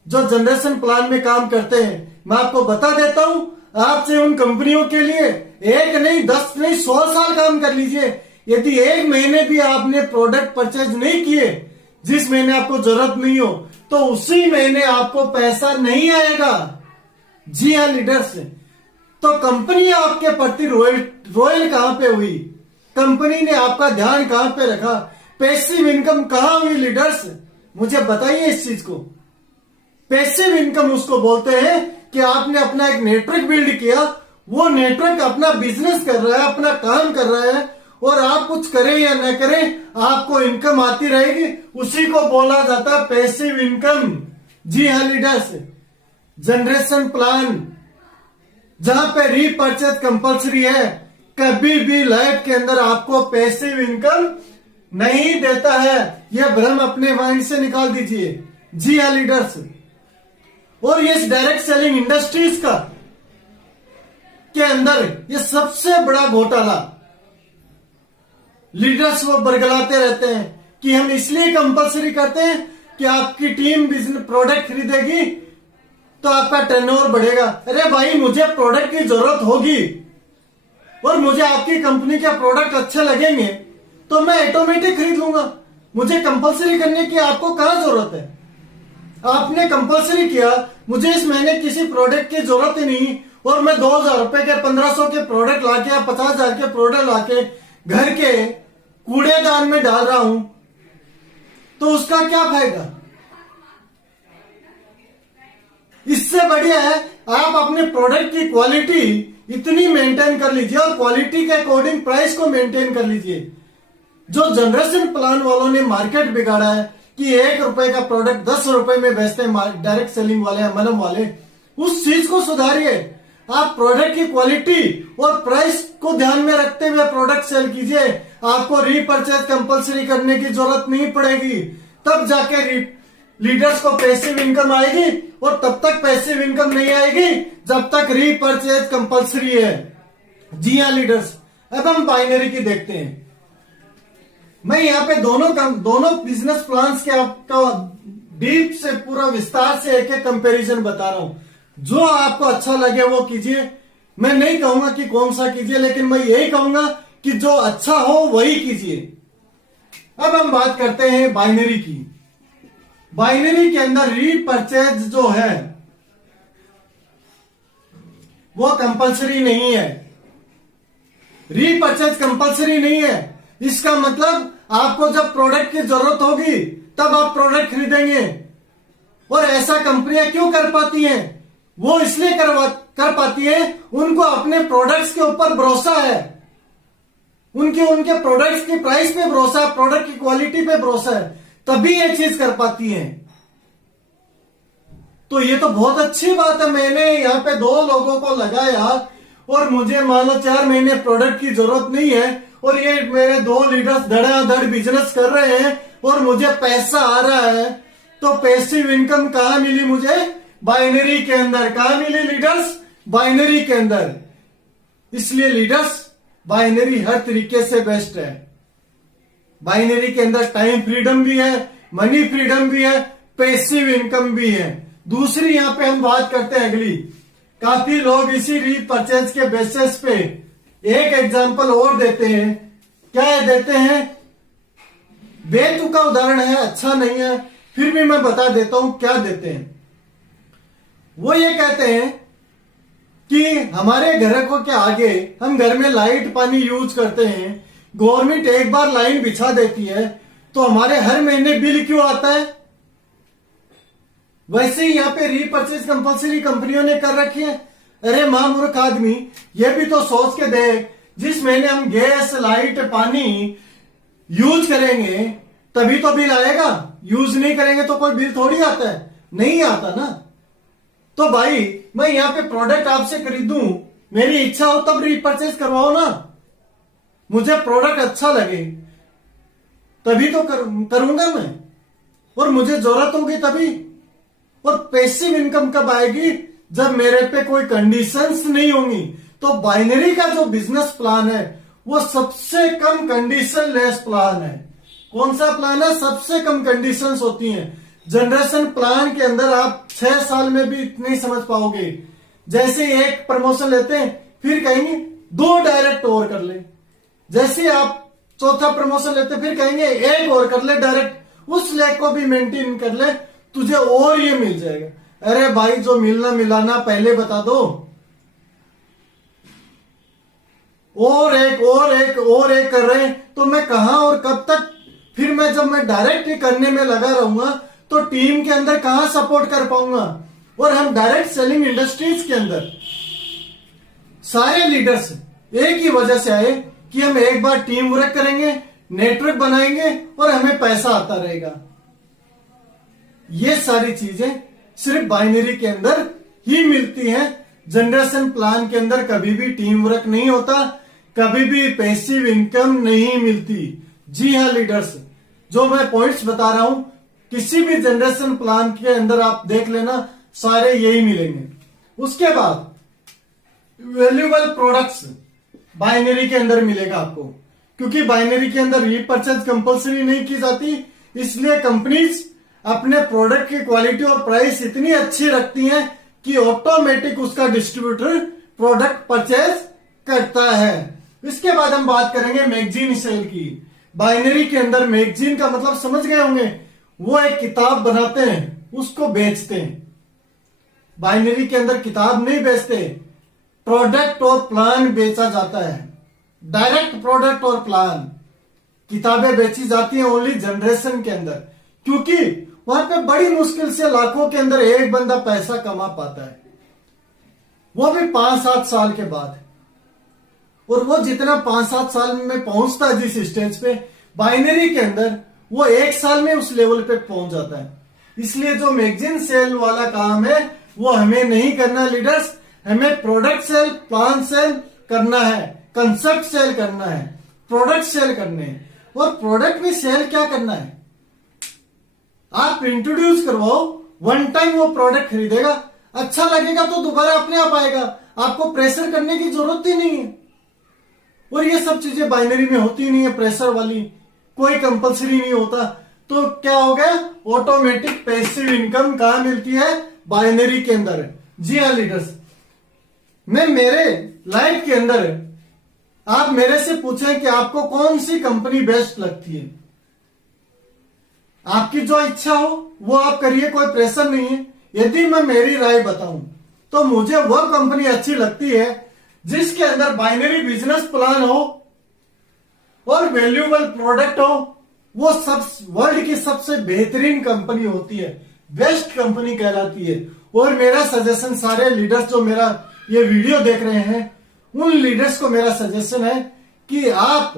जो जनरेशन प्लान में काम करते हैं, मैं आपको बता देता हूं, आपसे उन कंपनियों के लिए 1 नहीं 10 नहीं 100 साल काम कर लीजिए, यदि 1 महीने भी आपने प्रोडक्ट परचेज नहीं किए, जिस महीने आपको जरूरत नहीं हो, तो उसी महीने आपको पैसा नहीं आएगा। जी हाँ लीडर्स, तो कंपनी आपके प्रति रॉयल कहां पे हुई? कंपनी ने आपका ध्यान कहां पे रखा? पैसिव इनकम कहां हुई लीडर्स? मुझे बताइए इस चीज को। पैसिव इनकम उसको बोलते हैं कि आपने अपना एक नेटवर्क बिल्ड किया, वो नेटवर्क अपना बिजनेस कर रहा है, अपना काम कर रहा है, और आप कुछ करें या न करें आपको इनकम आती रहेगी, उसी को बोला जाता है पैसिव इनकम। जी हाँ लीडर्स, जनरेशन प्लान जहां पे रीपर्चेज कंपलसरी है, कभी भी लाइफ के अंदर आपको पैसिव इनकम नहीं देता है। यह भ्रम अपने माइंड से निकाल दीजिए। जी हाँ लीडर्स, और ये डायरेक्ट सेलिंग इंडस्ट्रीज का के अंदर ये सबसे बड़ा घोटाला लीडर्स वो बरगलाते रहते हैं कि हम इसलिए कंपलसरी करते हैं कि आपकी टीम बिजनेस प्रोडक्ट खरीदेगी तो आपका टर्नओवर बढ़ेगा। अरे भाई, मुझे प्रोडक्ट की जरूरत होगी और मुझे आपकी कंपनी के प्रोडक्ट अच्छे लगेंगे तो मैं ऑटोमेटिक खरीद लूंगा। मुझे कंपलसरी करने की आपको कहां जरूरत है? आपने कंपलसरी किया, मुझे इस महीने किसी प्रोडक्ट की जरूरत ही नहीं, और मैं 2000 रुपए के 1500 के प्रोडक्ट लाके या 50,000 के प्रोडक्ट लाके घर के कूड़ेदान में डाल रहा हूं, तो उसका क्या फायदा? इससे बढ़िया है आप अपने प्रोडक्ट की क्वालिटी इतनी मेंटेन कर लीजिए और क्वालिटी के अकॉर्डिंग प्राइस को मेंटेन कर लीजिए। जो जनरेशन प्लान वालों ने मार्केट बिगाड़ा है कि 1 रुपए का प्रोडक्ट 10 रुपए में बेचते हैं डायरेक्ट सेलिंग वाले, मनम वाले, उस चीज को सुधारिए। आप प्रोडक्ट की क्वालिटी और प्राइस को ध्यान में रखते हुए प्रोडक्ट सेल कीजिए। आपको रीपर्चेज कंपलसरी करने की जरूरत नहीं पड़ेगी, तब जाके लीडर्स को पैसिव इनकम आएगी, और तब तक पैसिव इनकम नहीं आएगी जब तक रीपर्चेज कंपलसरी है। जी हाँ लीडर्स, अब हम बाइनरी की देखते हैं। मैं यहाँ पे दोनों बिजनेस प्लान्स के आपका डीप से पूरा विस्तार से एक एक कंपैरिजन बता रहा हूं। जो आपको अच्छा लगे वो कीजिए। मैं नहीं कहूंगा कि कौन सा कीजिए, लेकिन मैं यही कहूंगा कि जो अच्छा हो वही कीजिए। अब हम बात करते हैं बाइनरी की। बाइनरी के अंदर रीपर्चेज जो है वो कंपलसरी नहीं है। रीपर्चेज कंपलसरी नहीं है। इसका मतलब आपको जब प्रोडक्ट की जरूरत होगी तब आप प्रोडक्ट खरीदेंगे। और ऐसा कंपनियां क्यों कर पाती हैं? वो इसलिए कर पाती हैं, उनको अपने प्रोडक्ट्स के ऊपर भरोसा है, उनके प्रोडक्ट्स की प्राइस पे भरोसा है, प्रोडक्ट की क्वालिटी पे भरोसा है, तभी ये चीज कर पाती हैं। तो ये तो बहुत अच्छी बात है। मैंने यहाँ पे 2 लोगों को लगाया और मुझे मान लो 4 महीने प्रोडक्ट की जरूरत नहीं है और ये मेरे 2 लीडर्स धड़ाधड़ बिजनेस कर रहे हैं और मुझे पैसा आ रहा है। तो पैसिव इनकम कहां मिली मुझे? बाइनरी के अंदर। कहां मिली लीडर्स? बाइनरी के अंदर। इसलिए लीडर्स, बाइनरी हर तरीके से बेस्ट है। बाइनरी के अंदर टाइम फ्रीडम भी है, मनी फ्रीडम भी है, पैसिव इनकम भी है। दूसरी यहां पे हम बात करते हैं अगली। काफी लोग इसी रीपरचेज के बेसिस पे एक एग्जांपल और देते हैं। क्या देते हैं? बेतुका उदाहरण है, अच्छा नहीं है, फिर भी मैं बता देता हूं क्या देते हैं। वो ये कहते हैं कि हमारे घर को के आगे हम घर में लाइट पानी यूज करते हैं, गवर्नमेंट एक बार लाइन बिछा देती है तो हमारे हर महीने बिल क्यों आता है? वैसे ही यहाँ पे रीपरचेज कंपलसरी कंपनियों ने कर रखी है। अरे मां मूर्ख आदमी, ये भी तो सोच के देख, जिस महीने हम गैस लाइट पानी यूज करेंगे तभी तो बिल आएगा, यूज नहीं करेंगे तो कोई बिल थोड़ी आता है, नहीं आता ना। तो भाई मैं यहाँ पे प्रोडक्ट आपसे खरीदूं, मेरी इच्छा हो तब रीपरचेज करवाओ ना, मुझे प्रोडक्ट अच्छा लगे तभी तो करूंगा मैं, और मुझे जरूरत होगी तभी। और पैसिव इनकम कब आएगी? जब मेरे पे कोई कंडीशंस नहीं होंगी। तो बाइनरी का जो बिजनेस प्लान है वो सबसे कम कंडीशन लेस प्लान है। कौन सा प्लान है? सबसे कम कंडीशंस होती हैं। जनरेशन प्लान के अंदर आप 6 साल में भी नहीं समझ पाओगे। जैसे एक प्रमोशन लेते हैं फिर कहेंगे 2 डायरेक्ट और कर ले, जैसे आप चौथा प्रमोशन लेते फिर कहेंगे 1 और कर ले डायरेक्ट, उस लेग को भी मेंटेन कर ले, तुझे और ये मिल जाएगा। अरे भाई जो मिलना मिलाना पहले बता दो। और एक कर रहे हैं तो मैं कहां और कब तक? फिर मैं जब मैं डायरेक्ट ही करने में लगा रहूंगा तो टीम के अंदर कहां सपोर्ट कर पाऊंगा? और हम डायरेक्ट सेलिंग इंडस्ट्रीज के अंदर सारे लीडर्स एक ही वजह से आए कि हम एक बार टीम वर्क करेंगे, नेटवर्क बनाएंगे और हमें पैसा आता रहेगा। ये सारी चीजें सिर्फ बाइनरी के अंदर ही मिलती हैं। जनरेशन प्लान के अंदर कभी भी टीम वर्क नहीं होता, कभी भी पैसिव इनकम नहीं मिलती। जी हाँ लीडर्स, जो मैं पॉइंट्स बता रहा हूं किसी भी जनरेशन प्लान के अंदर आप देख लेना, सारे यही मिलेंगे। उसके बाद वैल्यूएबल प्रोडक्ट्स बाइनरी के अंदर मिलेगा आपको, क्योंकि बाइनरी के अंदर रीपरचेज कंपलसरी नहीं की जाती, इसलिए कंपनीज अपने प्रोडक्ट की क्वालिटी और प्राइस इतनी अच्छी रखती हैं कि ऑटोमेटिक उसका डिस्ट्रीब्यूटर प्रोडक्ट परचेज करता है। इसके बाद हम बात करेंगे मैगजीन सेल की। बाइनरी के अंदर मैगजीन का मतलब समझ गए होंगे, वो एक किताब बनाते हैं उसको बेचते हैं। बाइनरी के अंदर किताब नहीं बेचते, प्रोडक्ट और प्लान बेचा जाता है। डायरेक्ट प्रोडक्ट और प्लान, किताबें बेची जाती हैं ओनली जनरेशन के अंदर, क्योंकि वहां पे बड़ी मुश्किल से लाखों के अंदर एक बंदा पैसा कमा पाता है, वो भी 5-7 साल के बाद। और वो जितना 5-7 साल में पहुंचता है जिस स्टेज पे, बाइनरी के अंदर वो 1 साल में उस लेवल पे पहुंच जाता है। इसलिए जो मैगजीन सेल वाला काम है वो हमें नहीं करना लीडर्स, हमें प्रोडक्ट सेल, प्लान सेल करना है, कंसेप्ट सेल करना है, प्रोडक्ट सेल करने हैं। और प्रोडक्ट में सेल क्या करना है? आप इंट्रोड्यूस करवाओ, वन टाइम वो प्रोडक्ट खरीदेगा, अच्छा लगेगा तो दोबारा अपने आप आएगा, आपको प्रेशर करने की जरूरत ही नहीं है। और ये सब चीजें बाइनरी में होती नहीं है, प्रेशर वाली कोई कंपलसरी नहीं होता। तो क्या हो गया? ऑटोमेटिक पैसिव इनकम कहां मिलती है? बाइनरी के अंदर। जी हाँ लीडर्स, मैं मेरे लाइफ के अंदर आप मेरे से पूछें कि आपको कौन सी कंपनी बेस्ट लगती है, आपकी जो इच्छा हो वो आप करिए, कोई प्रेशर नहीं है। यदि मैं मेरी राय बताऊं तो मुझे वो कंपनी अच्छी लगती है जिसके अंदर बाइनरी बिजनेस प्लान हो और वैल्यूएबल प्रोडक्ट हो, वो सब वर्ल्ड की सबसे बेहतरीन कंपनी होती है, बेस्ट कंपनी कहलाती है। और मेरा सजेशन सारे लीडर्स जो मेरा ये वीडियो देख रहे हैं, उन लीडर्स को मेरा सजेशन है कि आप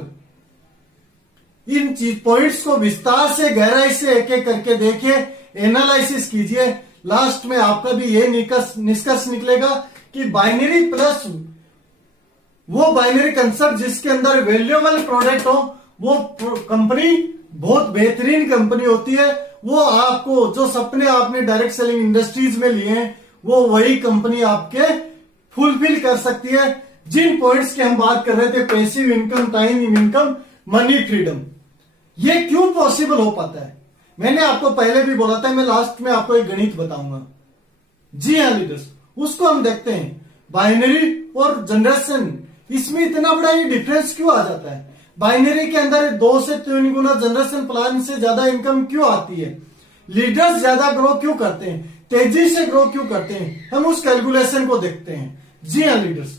इन चीज पॉइंट्स को विस्तार से गहराई से एक एक करके देखिए, एनालिसिस कीजिए। लास्ट में आपका भी ये निष्कर्ष निकलेगा कि बाइनरी प्लस वो बाइनरी कंसेप्ट जिसके अंदर वैल्यूएबल प्रोडक्ट हो, वो कंपनी बहुत बेहतरीन कंपनी होती है। वो आपको जो सपने आपने डायरेक्ट सेलिंग इंडस्ट्रीज में लिए हैं, वो वही कंपनी आपके फुलफिल कर सकती है। जिन पॉइंट्स की हम बात कर रहे थे, passive income, time income, money freedom, ये क्यों पॉसिबल हो पाता है? मैंने आपको पहले भी बोला था, मैं लास्ट में आपको एक गणित बताऊंगा। जी हाँ लीडर्स, उसको हम देखते हैं। बाइनरी और जनरेशन, इसमें इतना बड़ा ये डिफरेंस क्यों आ जाता है? बाइनरी के अंदर 2 से 3 गुना, जनरेशन प्लान से ज्यादा इनकम क्यों आती है? लीडर्स ज्यादा ग्रो क्यों करते हैं, तेजी से ग्रो क्यों करते हैं? हम उस कैलकुलेशन को देखते हैं। जी हाँ लीडर्स,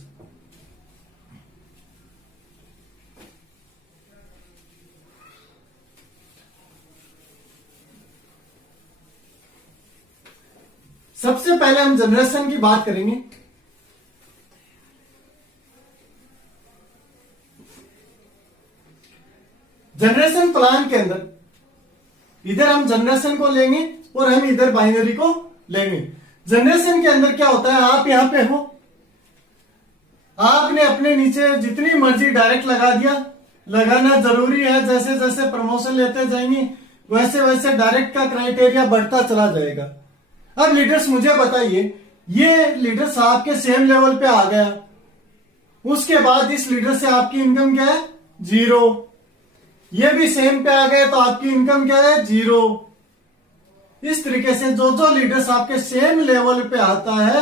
सबसे पहले हम जनरेशन की बात करेंगे। जनरेशन प्लान के अंदर इधर हम जनरेशन को लेंगे और हम इधर बाइनरी को लेंगे। जनरेशन के अंदर क्या होता है, आप यहां पे हो, आपने अपने नीचे जितनी मर्जी डायरेक्ट लगा दिया। लगाना जरूरी है, जैसे जैसे प्रमोशन लेते जाएंगे वैसे वैसे डायरेक्ट का क्राइटेरिया बढ़ता चला जाएगा। अब लीडर्स मुझे बताइए, ये लीडर्स आपके सेम लेवल पे आ गया, उसके बाद इस लीडर से आपकी इनकम क्या है? 0। ये भी सेम पे आ गए तो आपकी इनकम क्या है? 0। इस तरीके से जो जो लीडर्स आपके सेम लेवल पे आता है,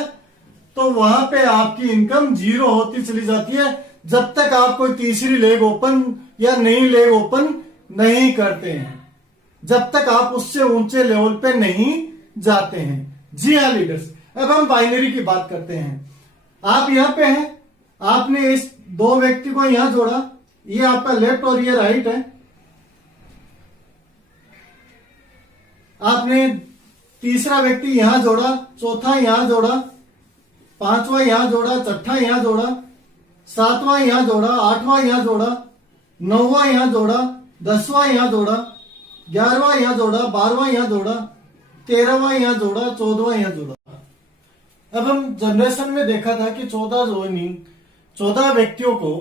तो वहां पे आपकी इनकम 0 होती चली जाती है, जब तक आप कोई तीसरी लेग ओपन या नई लेग ओपन नहीं करते हैं, जब तक आप उससे ऊंचे लेवल पे नहीं जाते हैं। जी हाँ लीडर्स, अब हम बाइनरी की बात करते हैं। आप यहां पे हैं, आपने इस 2 व्यक्ति को यहां जोड़ा, ये आपका लेफ्ट और ये राइट है। आपने तीसरा व्यक्ति यहां जोड़ा, चौथा यहां जोड़ा, 5वां यहां जोड़ा, छठा यहां जोड़ा, 7वां यहां जोड़ा, 8वां यहां जोड़ा, 9वां यहां जोड़ा, 10वां यहां जोड़ा, 11वां यहां जोड़ा, 12वां यहां जोड़ा, 13वां यहां जोड़ा, 14वां यहां जोड़ा। अब हम जनरेशन में देखा था कि 14 ज्वाइनिंग, 14 व्यक्तियों को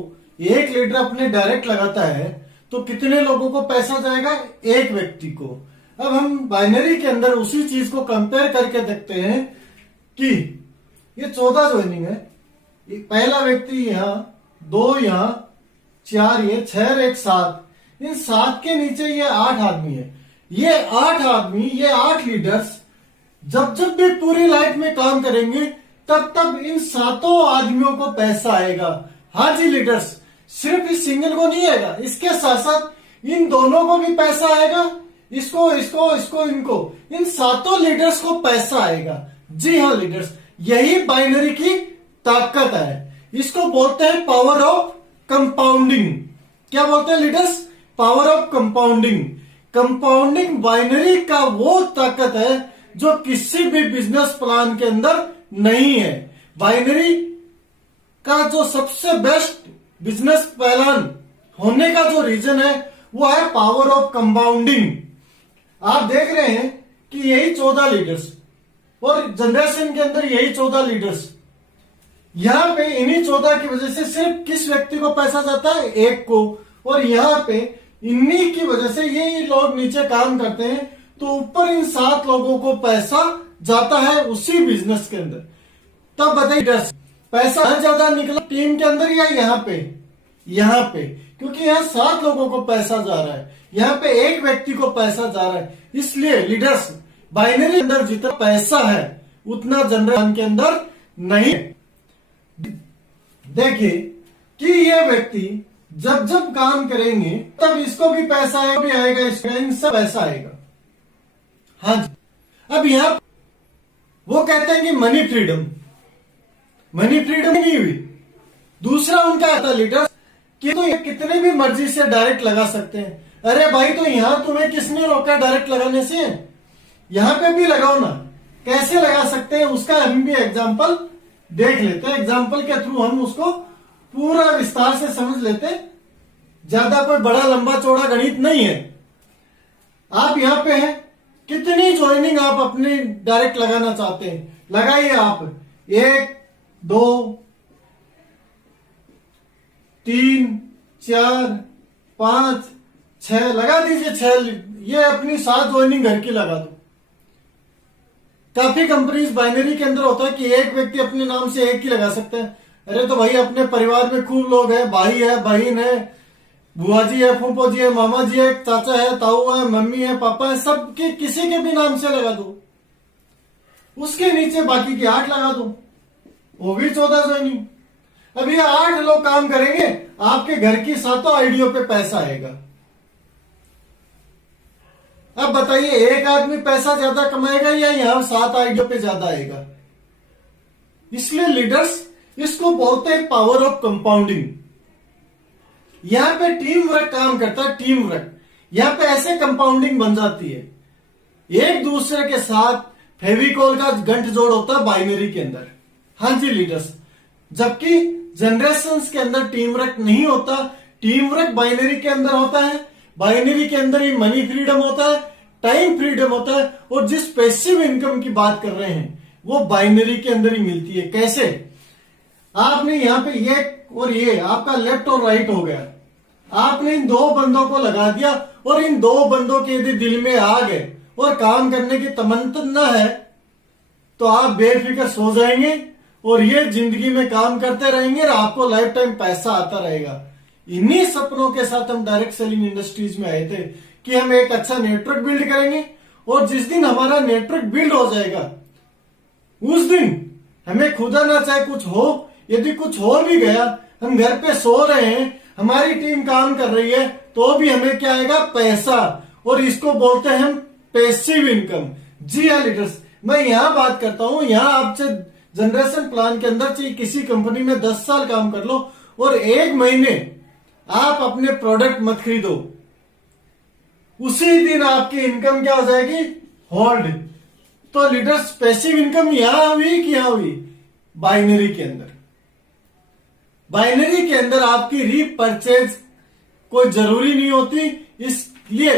एक लीडर अपने डायरेक्ट लगाता है तो कितने लोगों को पैसा जाएगा? 1 व्यक्ति को। अब हम बाइनरी के अंदर उसी चीज को कंपेयर करके देखते हैं कि ये 14 ज्वाइनिंग है, पहला व्यक्ति यहां, 2 यहां, 4 ये, 6 और 1 7, इन 7 के नीचे ये 8 आदमी है। ये 8 आदमी, ये 8 लीडर्स जब जब भी पूरी लाइफ में काम करेंगे, तब तब इन 7 आदमियों को पैसा आएगा। हाँ जी लीडर्स, सिर्फ इस सिंगल को नहीं आएगा, इसके साथ साथ इन दोनों को भी पैसा आएगा, इसको इसको इसको इनको, इन 7 लीडर्स को पैसा आएगा। जी हाँ लीडर्स, यही बाइनरी की ताकत है। इसको बोलते हैं पावर ऑफ कंपाउंडिंग। क्या बोलते हैं leaders? Power of compounding. Compounding binary का वो ताकत है जो किसी भी बिजनेस प्लान के अंदर नहीं है। बाइनरी का जो सबसे बेस्ट बिजनेस प्लान होने का जो रीजन है, वो है पावर ऑफ कंपाउंडिंग। आप देख रहे हैं कि यही 14 लीडर्स और जनरेशन के अंदर यही 14 लीडर्स, यहां पे इन्हीं 14 की वजह से सिर्फ किस व्यक्ति को पैसा जाता है? 1 को। और यहां पे इन्हीं की वजह से ये लोग नीचे काम करते हैं, तो ऊपर इन 7 लोगों को पैसा जाता है उसी बिजनेस के अंदर। तब बताइए पैसा ज्यादा निकला टीम के अंदर या यहाँ पे? यहाँ पे, क्योंकि यहाँ 7 लोगों को पैसा जा रहा है, यहाँ पे 1 व्यक्ति को पैसा जा रहा है। इसलिए लीडर्स, बाइनरी के अंदर जितना पैसा है उतना जनरल के अंदर नहीं है। देखिए कि ये व्यक्ति जब जब काम करेंगे तब इसको भी पैसा आएगा, भी आएगा, इसको पैसा आएगा। हाँ जी, अब यहां वो कहते हैं कि मनी फ्रीडम, मनी फ्रीडम नहीं हुई। दूसरा उनका आता लीडर कि तो ये कितने भी मर्जी से डायरेक्ट लगा सकते हैं। अरे भाई, तो यहां तुम्हें किसने रोका डायरेक्ट लगाने से? यहां पे भी लगाओ ना। कैसे लगा सकते हैं उसका हम भी एग्जाम्पल देख लेते हैं। एग्जाम्पल के थ्रू हम उसको पूरा विस्तार से समझ लेते हैं। ज्यादा कोई बड़ा लंबा चौड़ा गणित नहीं है। आप यहां पे हैं, कितनी ज्वाइनिंग आप अपनी डायरेक्ट लगाना चाहते हैं लगाइए आप। 1 2 3 4 5 6 लगा दीजिए। 6 ये अपनी 7 ज्वाइनिंग घर की लगा दो। काफी कंपनीज बाइनरी के अंदर होता है कि एक व्यक्ति अपने नाम से एक ही लगा सकता है। अरे तो भाई, अपने परिवार में खूब लोग हैं, भाई है, बहन है, बुआ जी है, फूफो जी है, मामा जी है, चाचा है, ताऊ है, मम्मी है, पापा है, सबके किसी के भी नाम से लगा दो। उसके नीचे बाकी की 8 लगा दो, वो भी 14 ज्वाइनिंग। अब ये 8 लोग काम करेंगे, आपके घर की 7 आईडियों पे पैसा आएगा। अब बताइए, एक आदमी पैसा ज्यादा कमाएगा या यहां 7 आईडियों पे ज्यादा आएगा? इसलिए लीडर्स इसको बोलते हैं पावर ऑफ कंपाउंडिंग। यहां पे टीम वर्क काम करता है, टीम वर्क। यहां पे ऐसे कंपाउंडिंग बन जाती है, एक दूसरे के साथ फेविकॉल का गंठ जोड़ होता है बाइनरी के अंदर। हाँ जी लीडर्स, जबकि जनरेशंस के अंदर टीम वर्क नहीं होता। टीम वर्क बाइनरी के अंदर होता है। बाइनरी के अंदर ही मनी फ्रीडम होता है, टाइम फ्रीडम होता है, और जिस पैसिव इनकम की बात कर रहे हैं वो बाइनरी के अंदर ही मिलती है। कैसे? आपने यहां पे ये और ये आपका लेफ्ट और राइट हो गया। आपने इन 2 बंदों को लगा दिया और इन 2 बंदों के यदि दिल में आ गए और काम करने की तमन्ना है तो आप बेफिक्र सो जाएंगे और ये जिंदगी में काम करते रहेंगे और आपको लाइफ टाइम पैसा आता रहेगा। इन्हीं सपनों के साथ हम डायरेक्ट सेलिंग इंडस्ट्रीज में आए थे कि हम एक अच्छा नेटवर्क बिल्ड करेंगे, और जिस दिन हमारा नेटवर्क बिल्ड हो जाएगा उस दिन हमें खुदा ना चाहे कुछ हो, यदि कुछ हो भी गया, हम घर पे सो रहे हैं, हमारी टीम काम कर रही है, तो भी हमें क्या आएगा? पैसा। और इसको बोलते हैं हम पैसिव इनकम। जी हाँ लीडर्स, मैं यहां बात करता हूं, यहां आपसे जनरेशन प्लान के अंदर चाहिए किसी कंपनी में 10 साल काम कर लो और 1 महीने आप अपने प्रोडक्ट मत खरीदो, उसी दिन आपकी इनकम क्या हो जाएगी? होल्ड। तो लीडर्स, पैसिव इनकम यहां हुई कि यहां हुई? बाइनरी के अंदर। बाइनरी के अंदर आपकी रीपरचेज कोई जरूरी नहीं होती, इसलिए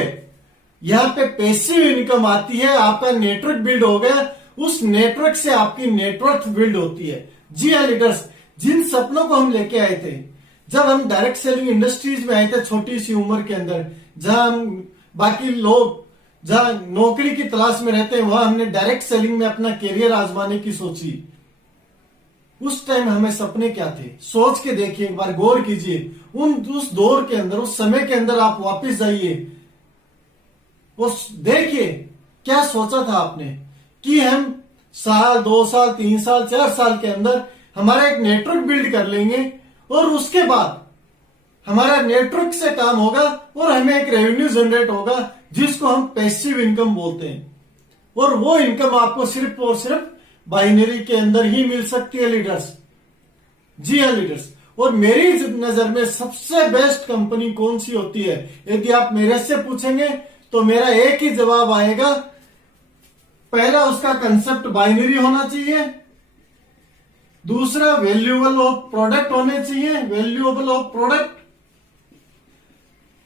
यहां पे पैसिव इनकम आती है। आपका नेटवर्क बिल्ड हो गया, उस नेटवर्क से आपकी नेटवर्क बिल्ड होती है। जी हाँ लीडर्स, जिन सपनों को हम लेके आए थे जब हम डायरेक्ट सेलिंग इंडस्ट्रीज में आए थे, छोटी सी उम्र के अंदर, जहां हम बाकी लोग जहां नौकरी की तलाश में रहते हैं, वहां हमने डायरेक्ट सेलिंग में अपना करियर आजमाने की सोची। उस टाइम हमें सपने क्या थे? सोच के देखिए, एक बार गौर कीजिए। उस दौर के अंदर, उस समय के अंदर आप वापस जाइए, उस देखिए क्या सोचा था आपने कि हम साल 2 साल 3 साल 4 साल के अंदर हमारा एक नेटवर्क बिल्ड कर लेंगे और उसके बाद हमारा नेटवर्क से काम होगा और हमें एक रेवेन्यू जनरेट होगा जिसको हम पैसिव इनकम बोलते हैं। और वो इनकम आपको सिर्फ और सिर्फ बाइनरी के अंदर ही मिल सकती है लीडर्स। जी हाँ लीडर्स, और मेरी नजर में सबसे बेस्ट कंपनी कौन सी होती है यदि आप मेरे से पूछेंगे तो मेरा एक ही जवाब आएगा। पहला, उसका कंसेप्ट बाइनरी होना चाहिए। दूसरा, वैल्यूएबल ऑफ प्रोडक्ट होने चाहिए, वैल्यूएबल ऑफ प्रोडक्ट।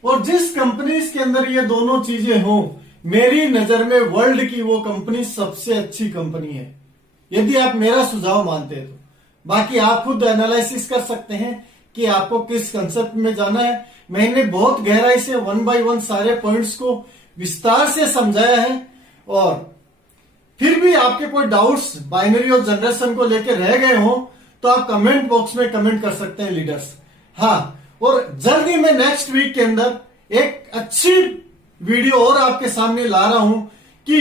और जिस कंपनीज के अंदर ये दोनों चीजें हों, मेरी नजर में वर्ल्ड की वो कंपनी सबसे अच्छी कंपनी है, यदि आप मेरा सुझाव मानते हैं तो। बाकी आप खुद एनालिसिस कर सकते हैं कि आपको किस कंसेप्ट में जाना है। मैंने बहुत गहराई से 1 बाय 1 सारे पॉइंट्स को विस्तार से समझाया है, और फिर भी आपके कोई डाउट्स बाइनरी और जनरेशन को लेकर रह गए हो तो आप कमेंट बॉक्स में कमेंट कर सकते हैं लीडर्स। हाँ, और जल्दी मैं नेक्स्ट वीक के अंदर एक अच्छी वीडियो और आपके सामने ला रहा हूं कि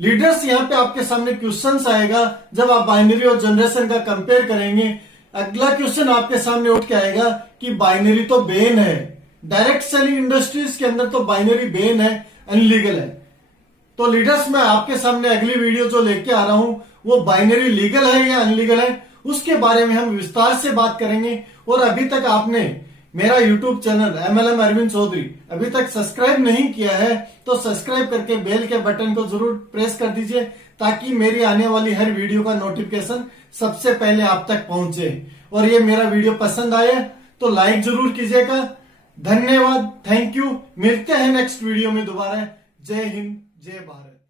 लीडर्स, यहां पे आपके सामने क्वेश्चंस आएगा जब आप बाइनरी और जनरेशन का कंपेयर करेंगे। अगला क्वेश्चन आपके सामने उठ के आएगा कि बाइनरी तो बैन है, डायरेक्ट सेलिंग इंडस्ट्रीज के अंदर तो बाइनरी बैन है, अनलीगल है। तो लीडर्स, मैं आपके सामने अगली वीडियो जो लेके आ रहा हूं वो बाइनरी लीगल है या अनलीगल है, उसके बारे में हम विस्तार से बात करेंगे। और अभी तक आपने मेरा YouTube channel MLM Arvind Chaudhary अभी तक सब्सक्राइब नहीं किया है तो सब्सक्राइब करके बेल के बटन को जरूर प्रेस कर दीजिए, ताकि मेरी आने वाली हर वीडियो का नोटिफिकेशन सबसे पहले आप तक पहुंचे। और ये मेरा वीडियो पसंद आए तो लाइक जरूर कीजिएगा। धन्यवाद, थैंक यू। मिलते हैं नेक्स्ट वीडियो में दोबारा। जय हिंद, जय भारत।